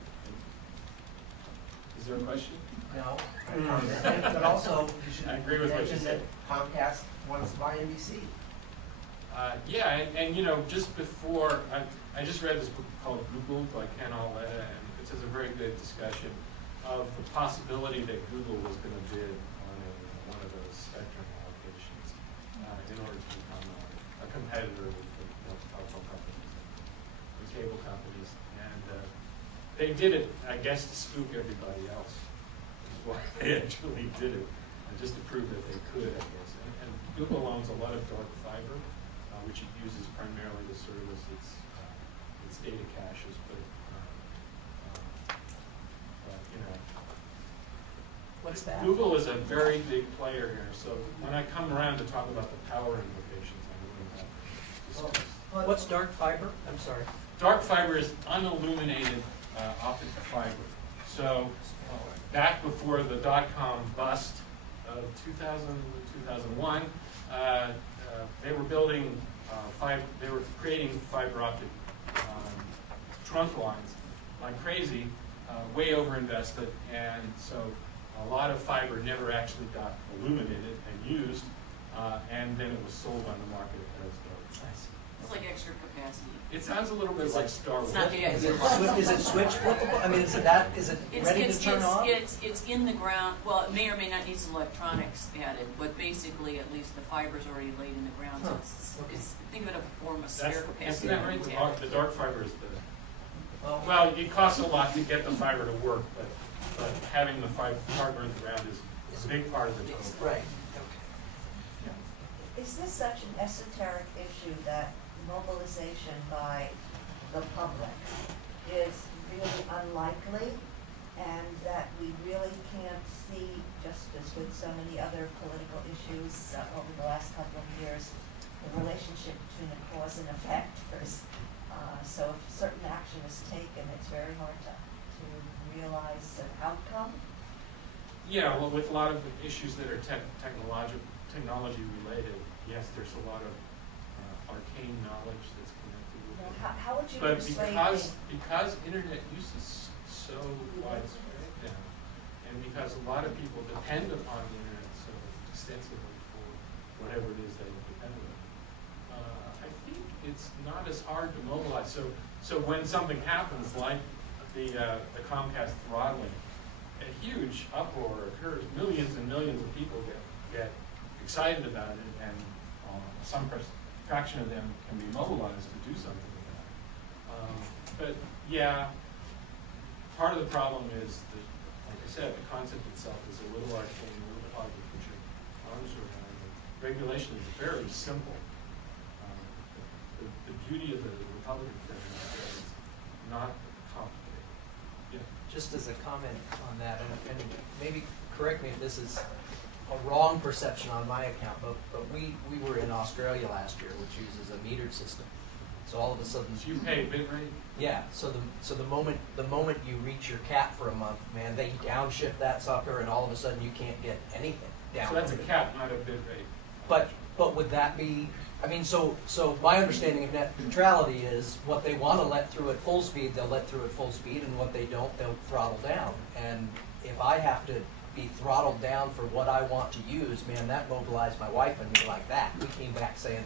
Is there a question? No, but also you should mention that Comcast wants to buy NBC. Yeah, and just before, I just read this book called Google by Ken Auletta, and it has a very good discussion of the possibility that Google was going to bid on one of those spectrum allocations in order to become a competitor with the telephone companies and cable companies. And they did it, I guess, to spook everybody else. Is why they actually did it, just to prove that they could, I guess. And Google owns a lot of dark fiber. the service, its data caches, but you know. What's that? Google is a very big player here, so when I come around to talk about the power implications, I'm going to discuss. What's dark fiber? I'm sorry. Dark fiber is unilluminated optic fiber. So back before the dot-com bust of 2000 2001, they were building they were creating fiber optic trunk lines like crazy, way overinvested, and so a lot of fiber never actually got illuminated and used, and then it was sold on the market as dark. It's like extra capacity. It sounds a little bit like Star Wars. It's not the Is it switch flippable? I mean, is it ready to turn on? It's in the ground. Well, it may or may not need some electronics added, but basically, at least the fiber's already laid in the ground. So it's think of it as a form of spare capacity. Isn't that right? The dark fiber is the... Well, it costs a lot to get the fiber to work, but having the fiber in the ground is a big part of the total. Right. Is this such an esoteric issue that mobilization by the public is really unlikely, and that we really can't see, just as with so many other political issues over the last couple of years, the relationship between the cause and effect? So if certain action is taken, it's very hard to realize an outcome. Yeah, well, with a lot of the issues that are technology related, yes, there's a lot of arcane knowledge that's connected with it. How would you But persuade because internet use is so widespread now, and because a lot of people depend upon the internet so extensively for whatever it is they depend on, I think it's not as hard to mobilize. So when something happens, like the Comcast throttling, a huge uproar occurs. Millions and millions of people get excited about it, and some fraction of them can be mobilized to do something with that. But yeah, part of the problem is that, like I said, the concept itself is a little arcane, a little hard to put your arms around. Regulation is very simple. The beauty of the Republican framework is not complicated. Yeah. Just as a comment on that, and maybe correct me if this is a wrong perception on my account, but we were in Australia last year, which uses a metered system. So all of a sudden, so you pay bit rate. Yeah. So the moment you reach your cap for a month, man, they downshift that sucker, and all of a sudden you can't get anything down. So that's a cap, not a bit rate. But would that be? I mean, so my understanding of net neutrality is what they want to let through at full speed, they'll let through at full speed, and what they don't, they'll throttle down. And if I have to be throttled down for what I want to use, man, that mobilized my wife and me like that. We came back saying,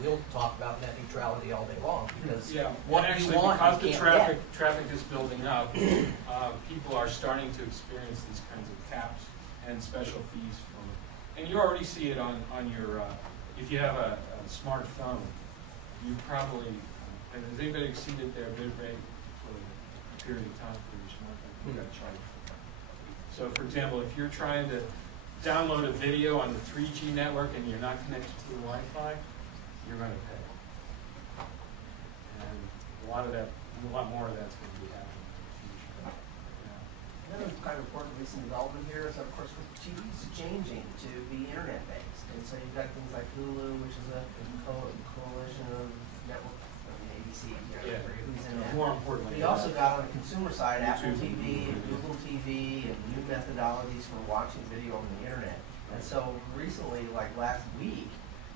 we'll talk about net neutrality all day long, because what actually, you want, because you the can't traffic is building up, people are starting to experience these kinds of caps and special fees from it. And you already see it on your, if you have a smartphone, you probably, has anybody exceeded their bit rate for a period of time for your smartphone? You've got to charge for that. So for example, if you're trying to download a video on the 3G network and you're not connected to the Wi-Fi, you're going to pay. And a lot more of that's going to be happening in the future. Yeah. Another kind of important recent development here is, of course, with TVs changing to be internet-based. And so you've got things like Hulu, which is a coalition of network, ABC, who's in that. More importantly, but you also got on the consumer side, Apple TV and Google TV and new methodologies for watching video on the internet. And so recently, like last week,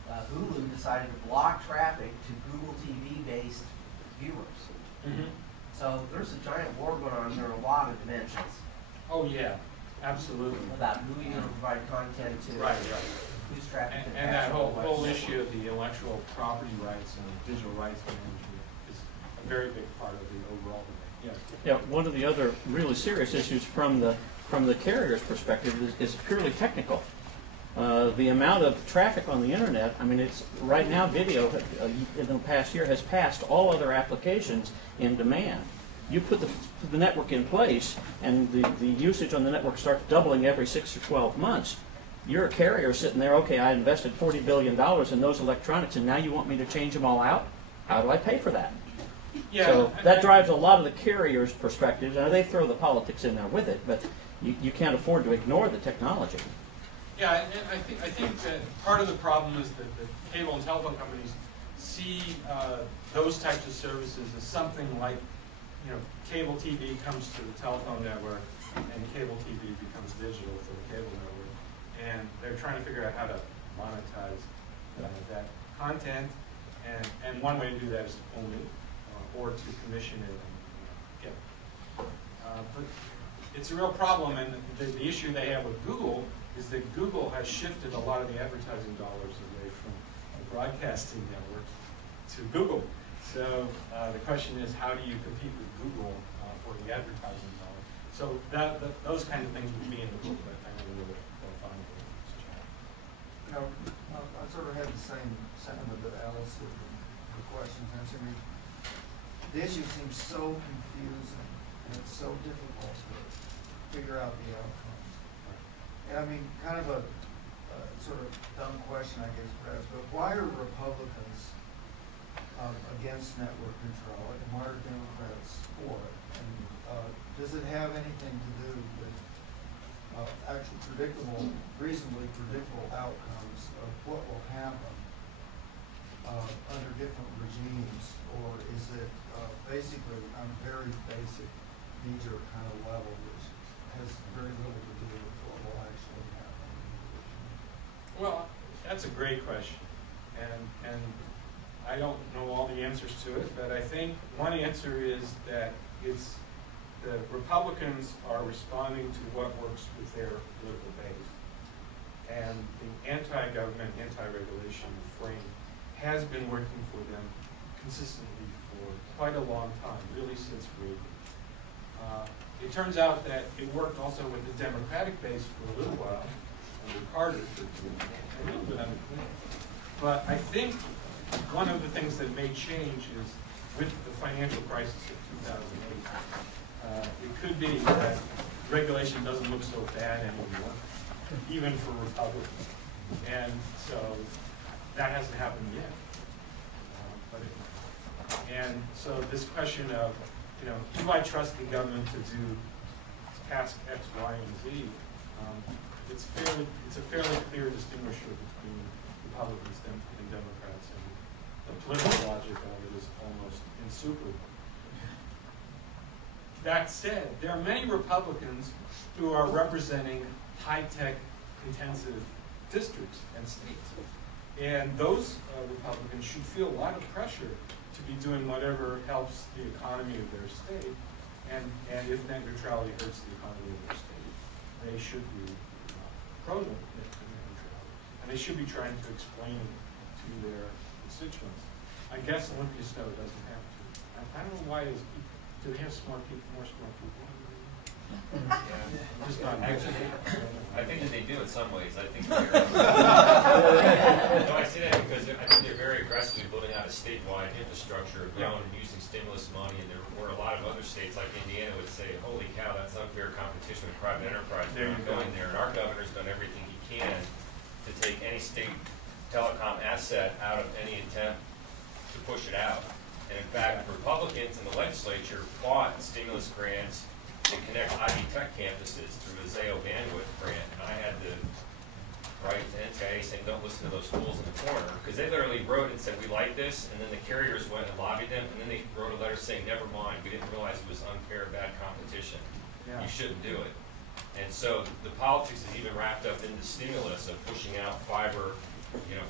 Hulu decided to block traffic to Google TV-based viewers. Mm-hmm. So there's a giant war going on here in a lot of dimensions. Oh yeah, absolutely. About who you're going to provide content to, right. who's traffic. And that whole issue of the intellectual property rights and digital rights management is a very big part of the overall debate. Yes. Yeah, one of the other really serious issues from the carrier's perspective is purely technical. The amount of traffic on the internet, I mean, it's right now video in the past year has passed all other applications in demand. You put the network in place, and the usage on the network starts doubling every 6 or 12 months. You're a carrier sitting there, okay, I invested $40 billion in those electronics, and now you want me to change them all out? how do I pay for that? Yeah, So that drives a lot of the carriers' perspectives. Now, they throw the politics in there with it, but you can't afford to ignore the technology. yeah, and I think that part of the problem is that the cable and telephone companies see those types of services as something like, cable TV comes to the telephone network, and cable TV becomes digital for the cable network, and they're trying to figure out how to monetize that content, and one way to do that is to own it, or to commission it and get it. But it's a real problem, and the issue they have with Google is that Google has shifted a lot of the advertising dollars away from the broadcasting network to Google. So the question is, how do you compete with Google for the advertising dollar? So those kind of things would be in the book, but I know we'll find it. I sort of had the same sentiment that Alice with the questions answered me. The issue seems so confusing, and it's so difficult to figure out the outcomes. And I mean, kind of a sort of dumb question, I guess, perhaps, but why are Republicans against network neutrality, and why are Democrats for it? And does it have anything to do with actual reasonably predictable outcomes of what will happen under different regimes, or is it basically on a very basic, knee-jerk kind of level, which has very little to do with what will actually happen? Well, that's a great question, and I don't know all the answers to it, but I think one answer is that it's the Republicans are responding to what works with their political base, and the anti-government, anti-regulation frame has been working for them consistently for quite a long time, really since Reagan. It turns out that it worked also with the Democratic base for a little while, under Carter, a little bit under Kling. But I think one of the things that may change is with the financial crisis of 2008. It could be that regulation doesn't look so bad anymore, even for Republicans. And so that hasn't happened yet. And so this question of, do I trust the government to do task X, Y, and Z? It's a fairly clear distinguisher between Republicans and Democrats, and the political logic of it is almost insuperable. That said, there are many Republicans who are representing high-tech intensive districts and states. And those Republicans should feel a lot of pressure to be doing whatever helps the economy of their state. And if net neutrality hurts the economy of their state, they should be pro net neutrality. And they should be trying to explain it to their constituents. I guess Olympia Snow doesn't have to. I don't know why do they have more smart people? Just not actually. I think that they do in some ways. I think they're no, I say that because I think they're very aggressively building out a statewide infrastructure, going and using stimulus money, and there were a lot of other states like Indiana would say, "Holy cow, that's unfair competition with private enterprise." They're going there, and our governor's done everything he can to take any state telecom asset out of any attempt to push it out. And in fact, Republicans in the legislature fought stimulus grants to connect Ivy Tech campuses through the Zayo bandwidth grant. And I had to write to NTIA saying, don't listen to those fools in the corner. Because they literally wrote and said, we like this. And then the carriers went and lobbied them. And then they wrote a letter saying, never mind. We didn't realize it was unfair, bad competition. Yeah. You shouldn't do it. And so the politics is even wrapped up in the stimulus of pushing out fiber,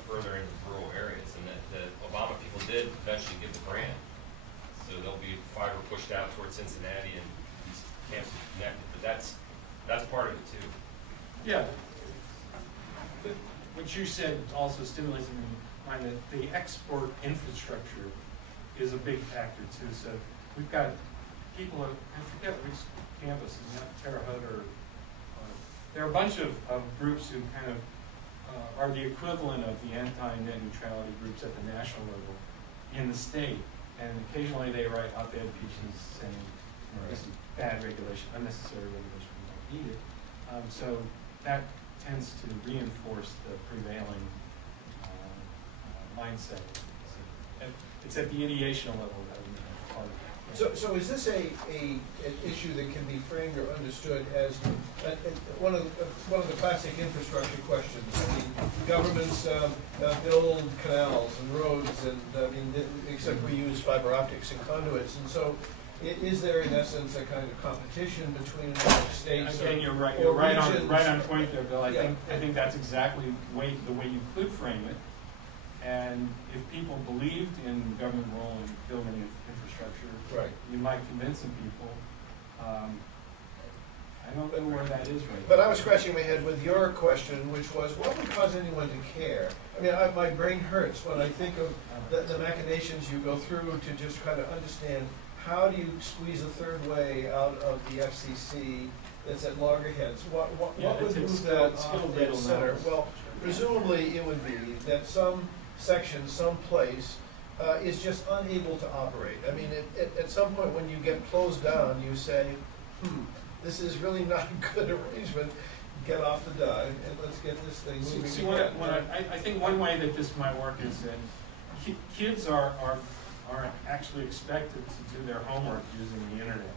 further into rural areas. And the Obama people did eventually give the grant. So there'll be fiber pushed out towards Cincinnati and these campuses connected. But that's part of it too. Yeah. But what you said also stimulates me in mind that the export infrastructure is a big factor too. So we've got people, I forget which campus, is not Terre Haute or there are a bunch of groups who kind of are the equivalent of the anti-net neutrality groups at the national level in the state. And occasionally they write op-ed pieces saying, this is bad regulation, unnecessary regulation, we don't need it. So that tends to reinforce the prevailing mindset. it's at the ideational level that we have part of it. So is this an issue that can be framed or understood as one of the classic infrastructure questions? I mean, governments build canals and roads, and I mean, except we use fiber optics and conduits, and so is there in essence a kind of competition between states? Again, you're right on point there, Bill. I think that's exactly the way you could frame it. And if people believed in the government role in building infrastructure, you might convince some people. I don't know where that is right But now. I was scratching my head with your question, which was, what would cause anyone to care? I mean, my brain hurts when I think of the machinations you go through to just kind of understand how do you squeeze a third way out of the FCC that's at loggerheads? What would move that off dead center? Well, presumably it would be that some section, some place, is just unable to operate. I mean, at some point when you get closed down, you say, this is really not a good arrangement. Get off the dive and let's get this thing moving. I think one way that this might work is that kids are actually expected to do their homework using the internet.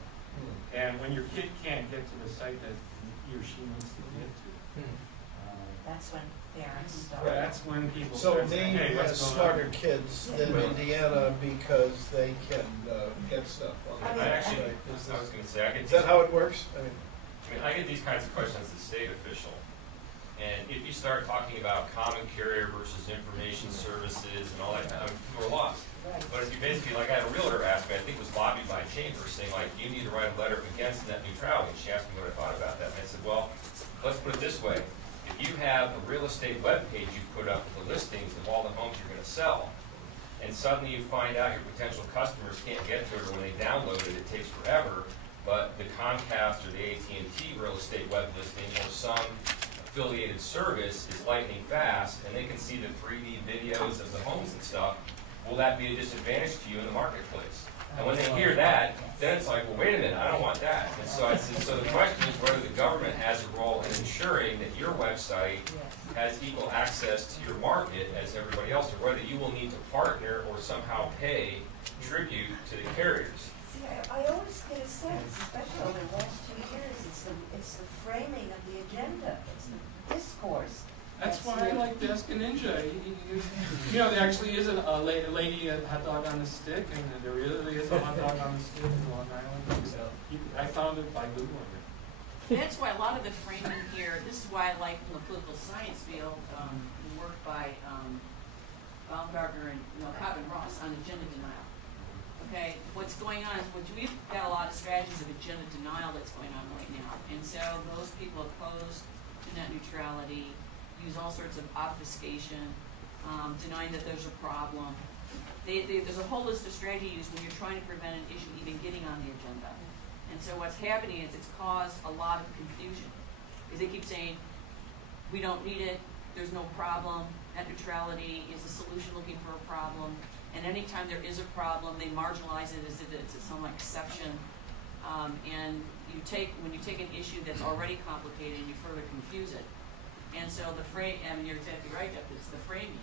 And when your kid can't get to the site that he or she needs to get to, that's when parents start. That's when people so start saying, Maine hey, has smarter kids than Indiana because they can get stuff on the website. I was going to say, is that how it works? I mean, I get these kinds of questions as a state official. And if you start talking about common carrier versus information services and all that, we're lost. But if you basically, like I had a realtor ask me, I think it was lobbied by a chamber, saying like, you need to write a letter against net neutrality. And she asked me what I thought about that. And I said, well, let's put it this way. If you have a real estate web page you put up with the listings of all the homes you're going to sell, and suddenly you find out your potential customers can't get to it, or when they download it, it takes forever, but the Comcast or the AT&T real estate web listing or some affiliated service is lightning fast, and they can see the 3D videos of the homes and stuff, will that be a disadvantage to you in the marketplace? And when they hear that, then it's like, well, wait a minute, I don't want that. And so I said, so the question is whether the government has a role in ensuring that your website has equal access to your market as everybody else, or whether you will need to partner or somehow pay tribute to the carriers. See, I always get a sense, especially over the last 2 years, it's the framing of the agenda, it's the discourse. That's why I like Desk and Ninja. You know, there actually is a lady at Hot Dog on the Stick, and there really is a Hot Dog on the Stick in Long Island. So I found it by Googling it. That's why a lot of the framing here, this is why I like in the political science field, the work by Baumgartner and Cobb and Ross on agenda denial. Okay, what's going on is we've got a lot of strategies of agenda denial that's going on right now. And so those people opposed to net neutrality use all sorts of obfuscation, denying that there's a problem. There's a whole list of strategies when you're trying to prevent an issue even getting on the agenda. And so what's happening is it's caused a lot of confusion. Because they keep saying, we don't need it, there's no problem, net neutrality is a solution looking for a problem. And anytime there is a problem, they marginalize it as if it's some exception. And when you take an issue that's already complicated and you further confuse it. And so you're exactly right, Jeff, it's the framing.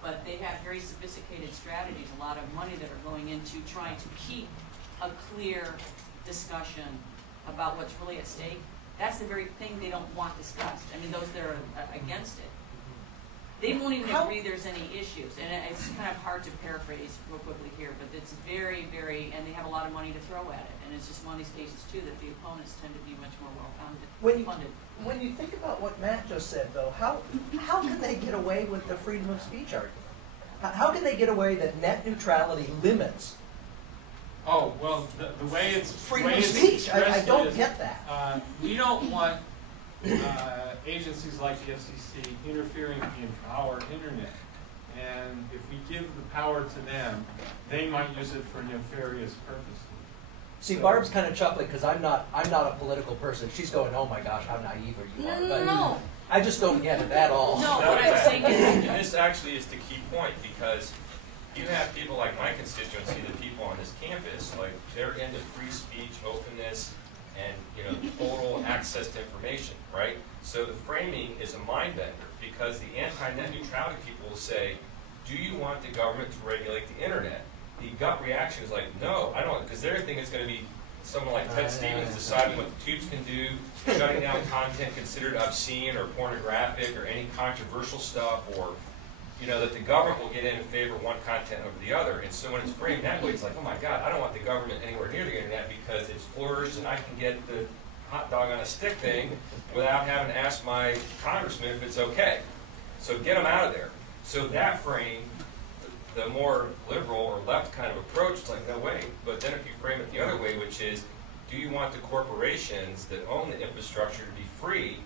But they have very sophisticated strategies, a lot of money that are going into trying to keep a clear discussion about what's really at stake. That's the very thing they don't want discussed. I mean, those that are against it. They won't even agree there's any issues. And it's kind of hard to paraphrase real quickly here, but it's very, very, and they have a lot of money to throw at it. And it's just one of these cases, too, that the opponents tend to be much more well-funded. When you think about what Matt just said, though, how can they get away with the freedom of speech argument? How can they get away that net neutrality limits? Oh, well, the way it's freedom of speech. I don't get that. We don't want agencies like the FCC interfering in our internet. And if we give the power to them, they might use it for nefarious purposes. See, Barb's kind of chuckling because I'm not a political person. She's going, "Oh my gosh, how naive are you?" But no. I just don't get it at all. No, what I'm saying is, and this actually is the key point, because you have people like my constituency, the people on this campus, like they're into free speech, openness, and total access to information, right? So the framing is a mind bender, because the anti-net neutrality people will say, do you want the government to regulate the internet? The gut reaction is like, no, I don't, because they're thinking it's going to be someone like Ted Stevens deciding what the tubes can do, shutting down content considered obscene or pornographic or any controversial stuff, or that the government will get in favor of one content over the other. And so when it's framed that way, it's like, oh my God, I don't want the government anywhere near the internet because it's flourished and I can get the hot dog on a stick thing without having to ask my congressman if it's okay. So get them out of there. So that frame, the more liberal or left kind of approach, it's like, no way. But then if you frame it the other way, which is, do you want the corporations that own the infrastructure to be free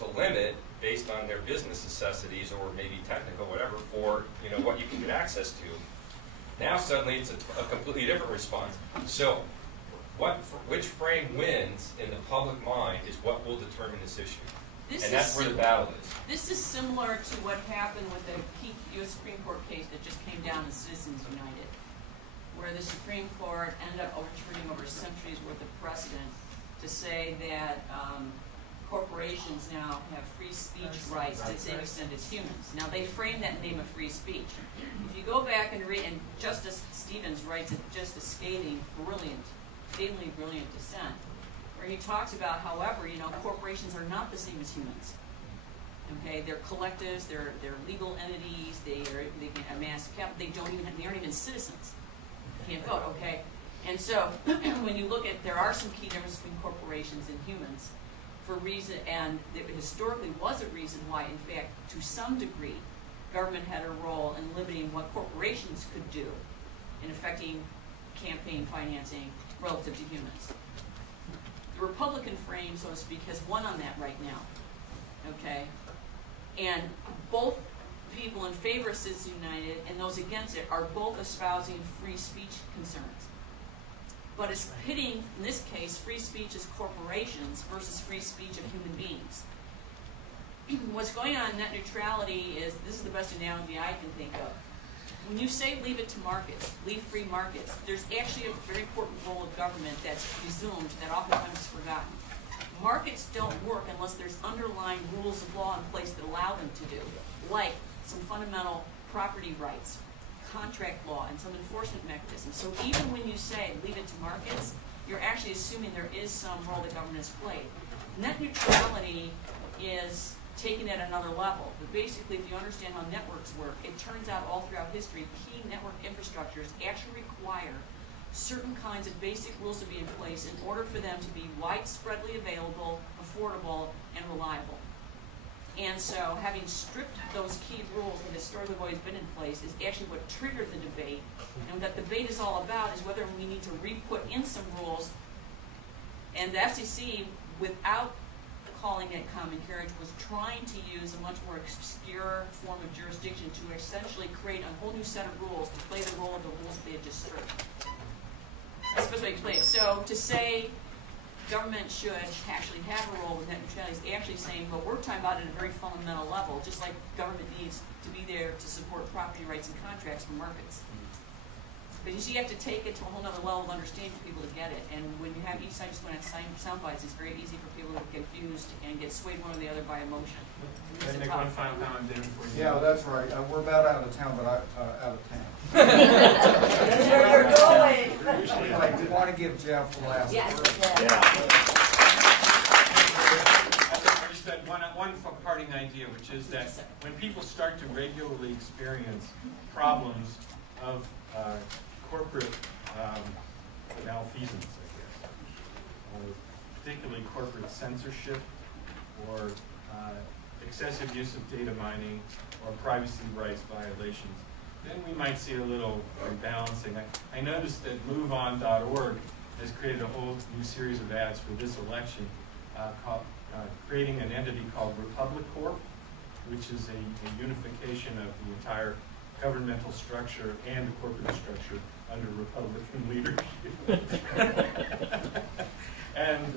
to limit based on their business necessities or maybe technical, whatever, for what you can get access to? Now suddenly it's a completely different response. So which frame wins in the public mind is what will determine this issue. And that's where the battle is. This is similar to what happened with the key U.S. Supreme Court case that just came down in Citizens United, where the Supreme Court ended up overturning over centuries worth of precedent to say that corporations now have free speech rights to the same extent as humans. Now, they frame that in the name of free speech. If you go back and read, and Justice Stevens writes just a scathing, brilliant, fatally brilliant dissent, where he talks about, however, corporations are not the same as humans. Okay, they're collectives, they're legal entities, they can amass capital, they aren't even citizens. They can't vote, okay? And so, when you look at, there are some key differences between corporations and humans for reason, and it historically was a reason why, in fact, to some degree, government had a role in limiting what corporations could do in affecting campaign financing relative to humans. The Republican frame, so to speak, has won on that right now, okay? And both people in favor of Citizens United and those against it are both espousing free speech concerns. But it's pitting, in this case, free speech as corporations versus free speech of human beings. What's going on in net neutrality is, this is the best analogy I can think of. When you say leave it to markets, leave free markets, there's actually a very important role of government that's presumed that oftentimes is forgotten. Markets don't work unless there's underlying rules of law in place that allow them to do, like some fundamental property rights, contract law, and some enforcement mechanisms. So even when you say leave it to markets, you're actually assuming there is some role that government has played. Net neutrality is taking it another level. But basically, if you understand how networks work, it turns out all throughout history, key network infrastructures actually require certain kinds of basic rules to be in place in order for them to be widespreadly available, affordable, and reliable. And so having stripped those key rules that historically have always been in place is actually what triggered the debate. And what that debate is all about is whether we need to re-put in some rules. And the FCC, without calling it common carriage, was trying to use a much more obscure form of jurisdiction to essentially create a whole new set of rules to play the role of the rules that they had just stripped. That's the best way to explain it. So to say government should actually have a role with net neutrality is actually saying, well, we're talking about it at a very fundamental level, just like government needs to be there to support property rights and contracts for markets. But you see, you have to take it to a whole other level of understanding for people to get it. And when you have each side just going at sound bites, it's very easy for people to get confused and get swayed one or the other by emotion. Can I make one final comment, David? Yeah, that's right. We're about out of town, but out of town. That's where you're going. Anyway, we want to give Jeff the last word. I just had one parting idea, which is that when people start to regularly experience problems of corporate malfeasance, I guess, particularly corporate censorship or excessive use of data mining or privacy rights violations, then we might see a little rebalancing. I noticed that MoveOn.org has created a whole new series of ads for this election, creating an entity called Republic Corp, which is a unification of the entire governmental structure and the corporate structure under Republican leadership. And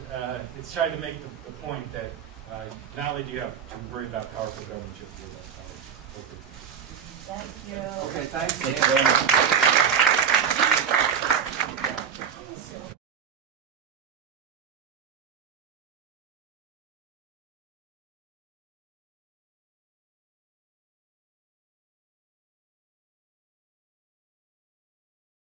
it's trying to make the point that not only do you have to worry about powerful government, you have to worry about powerful corporate. Thank you. Okay, thanks.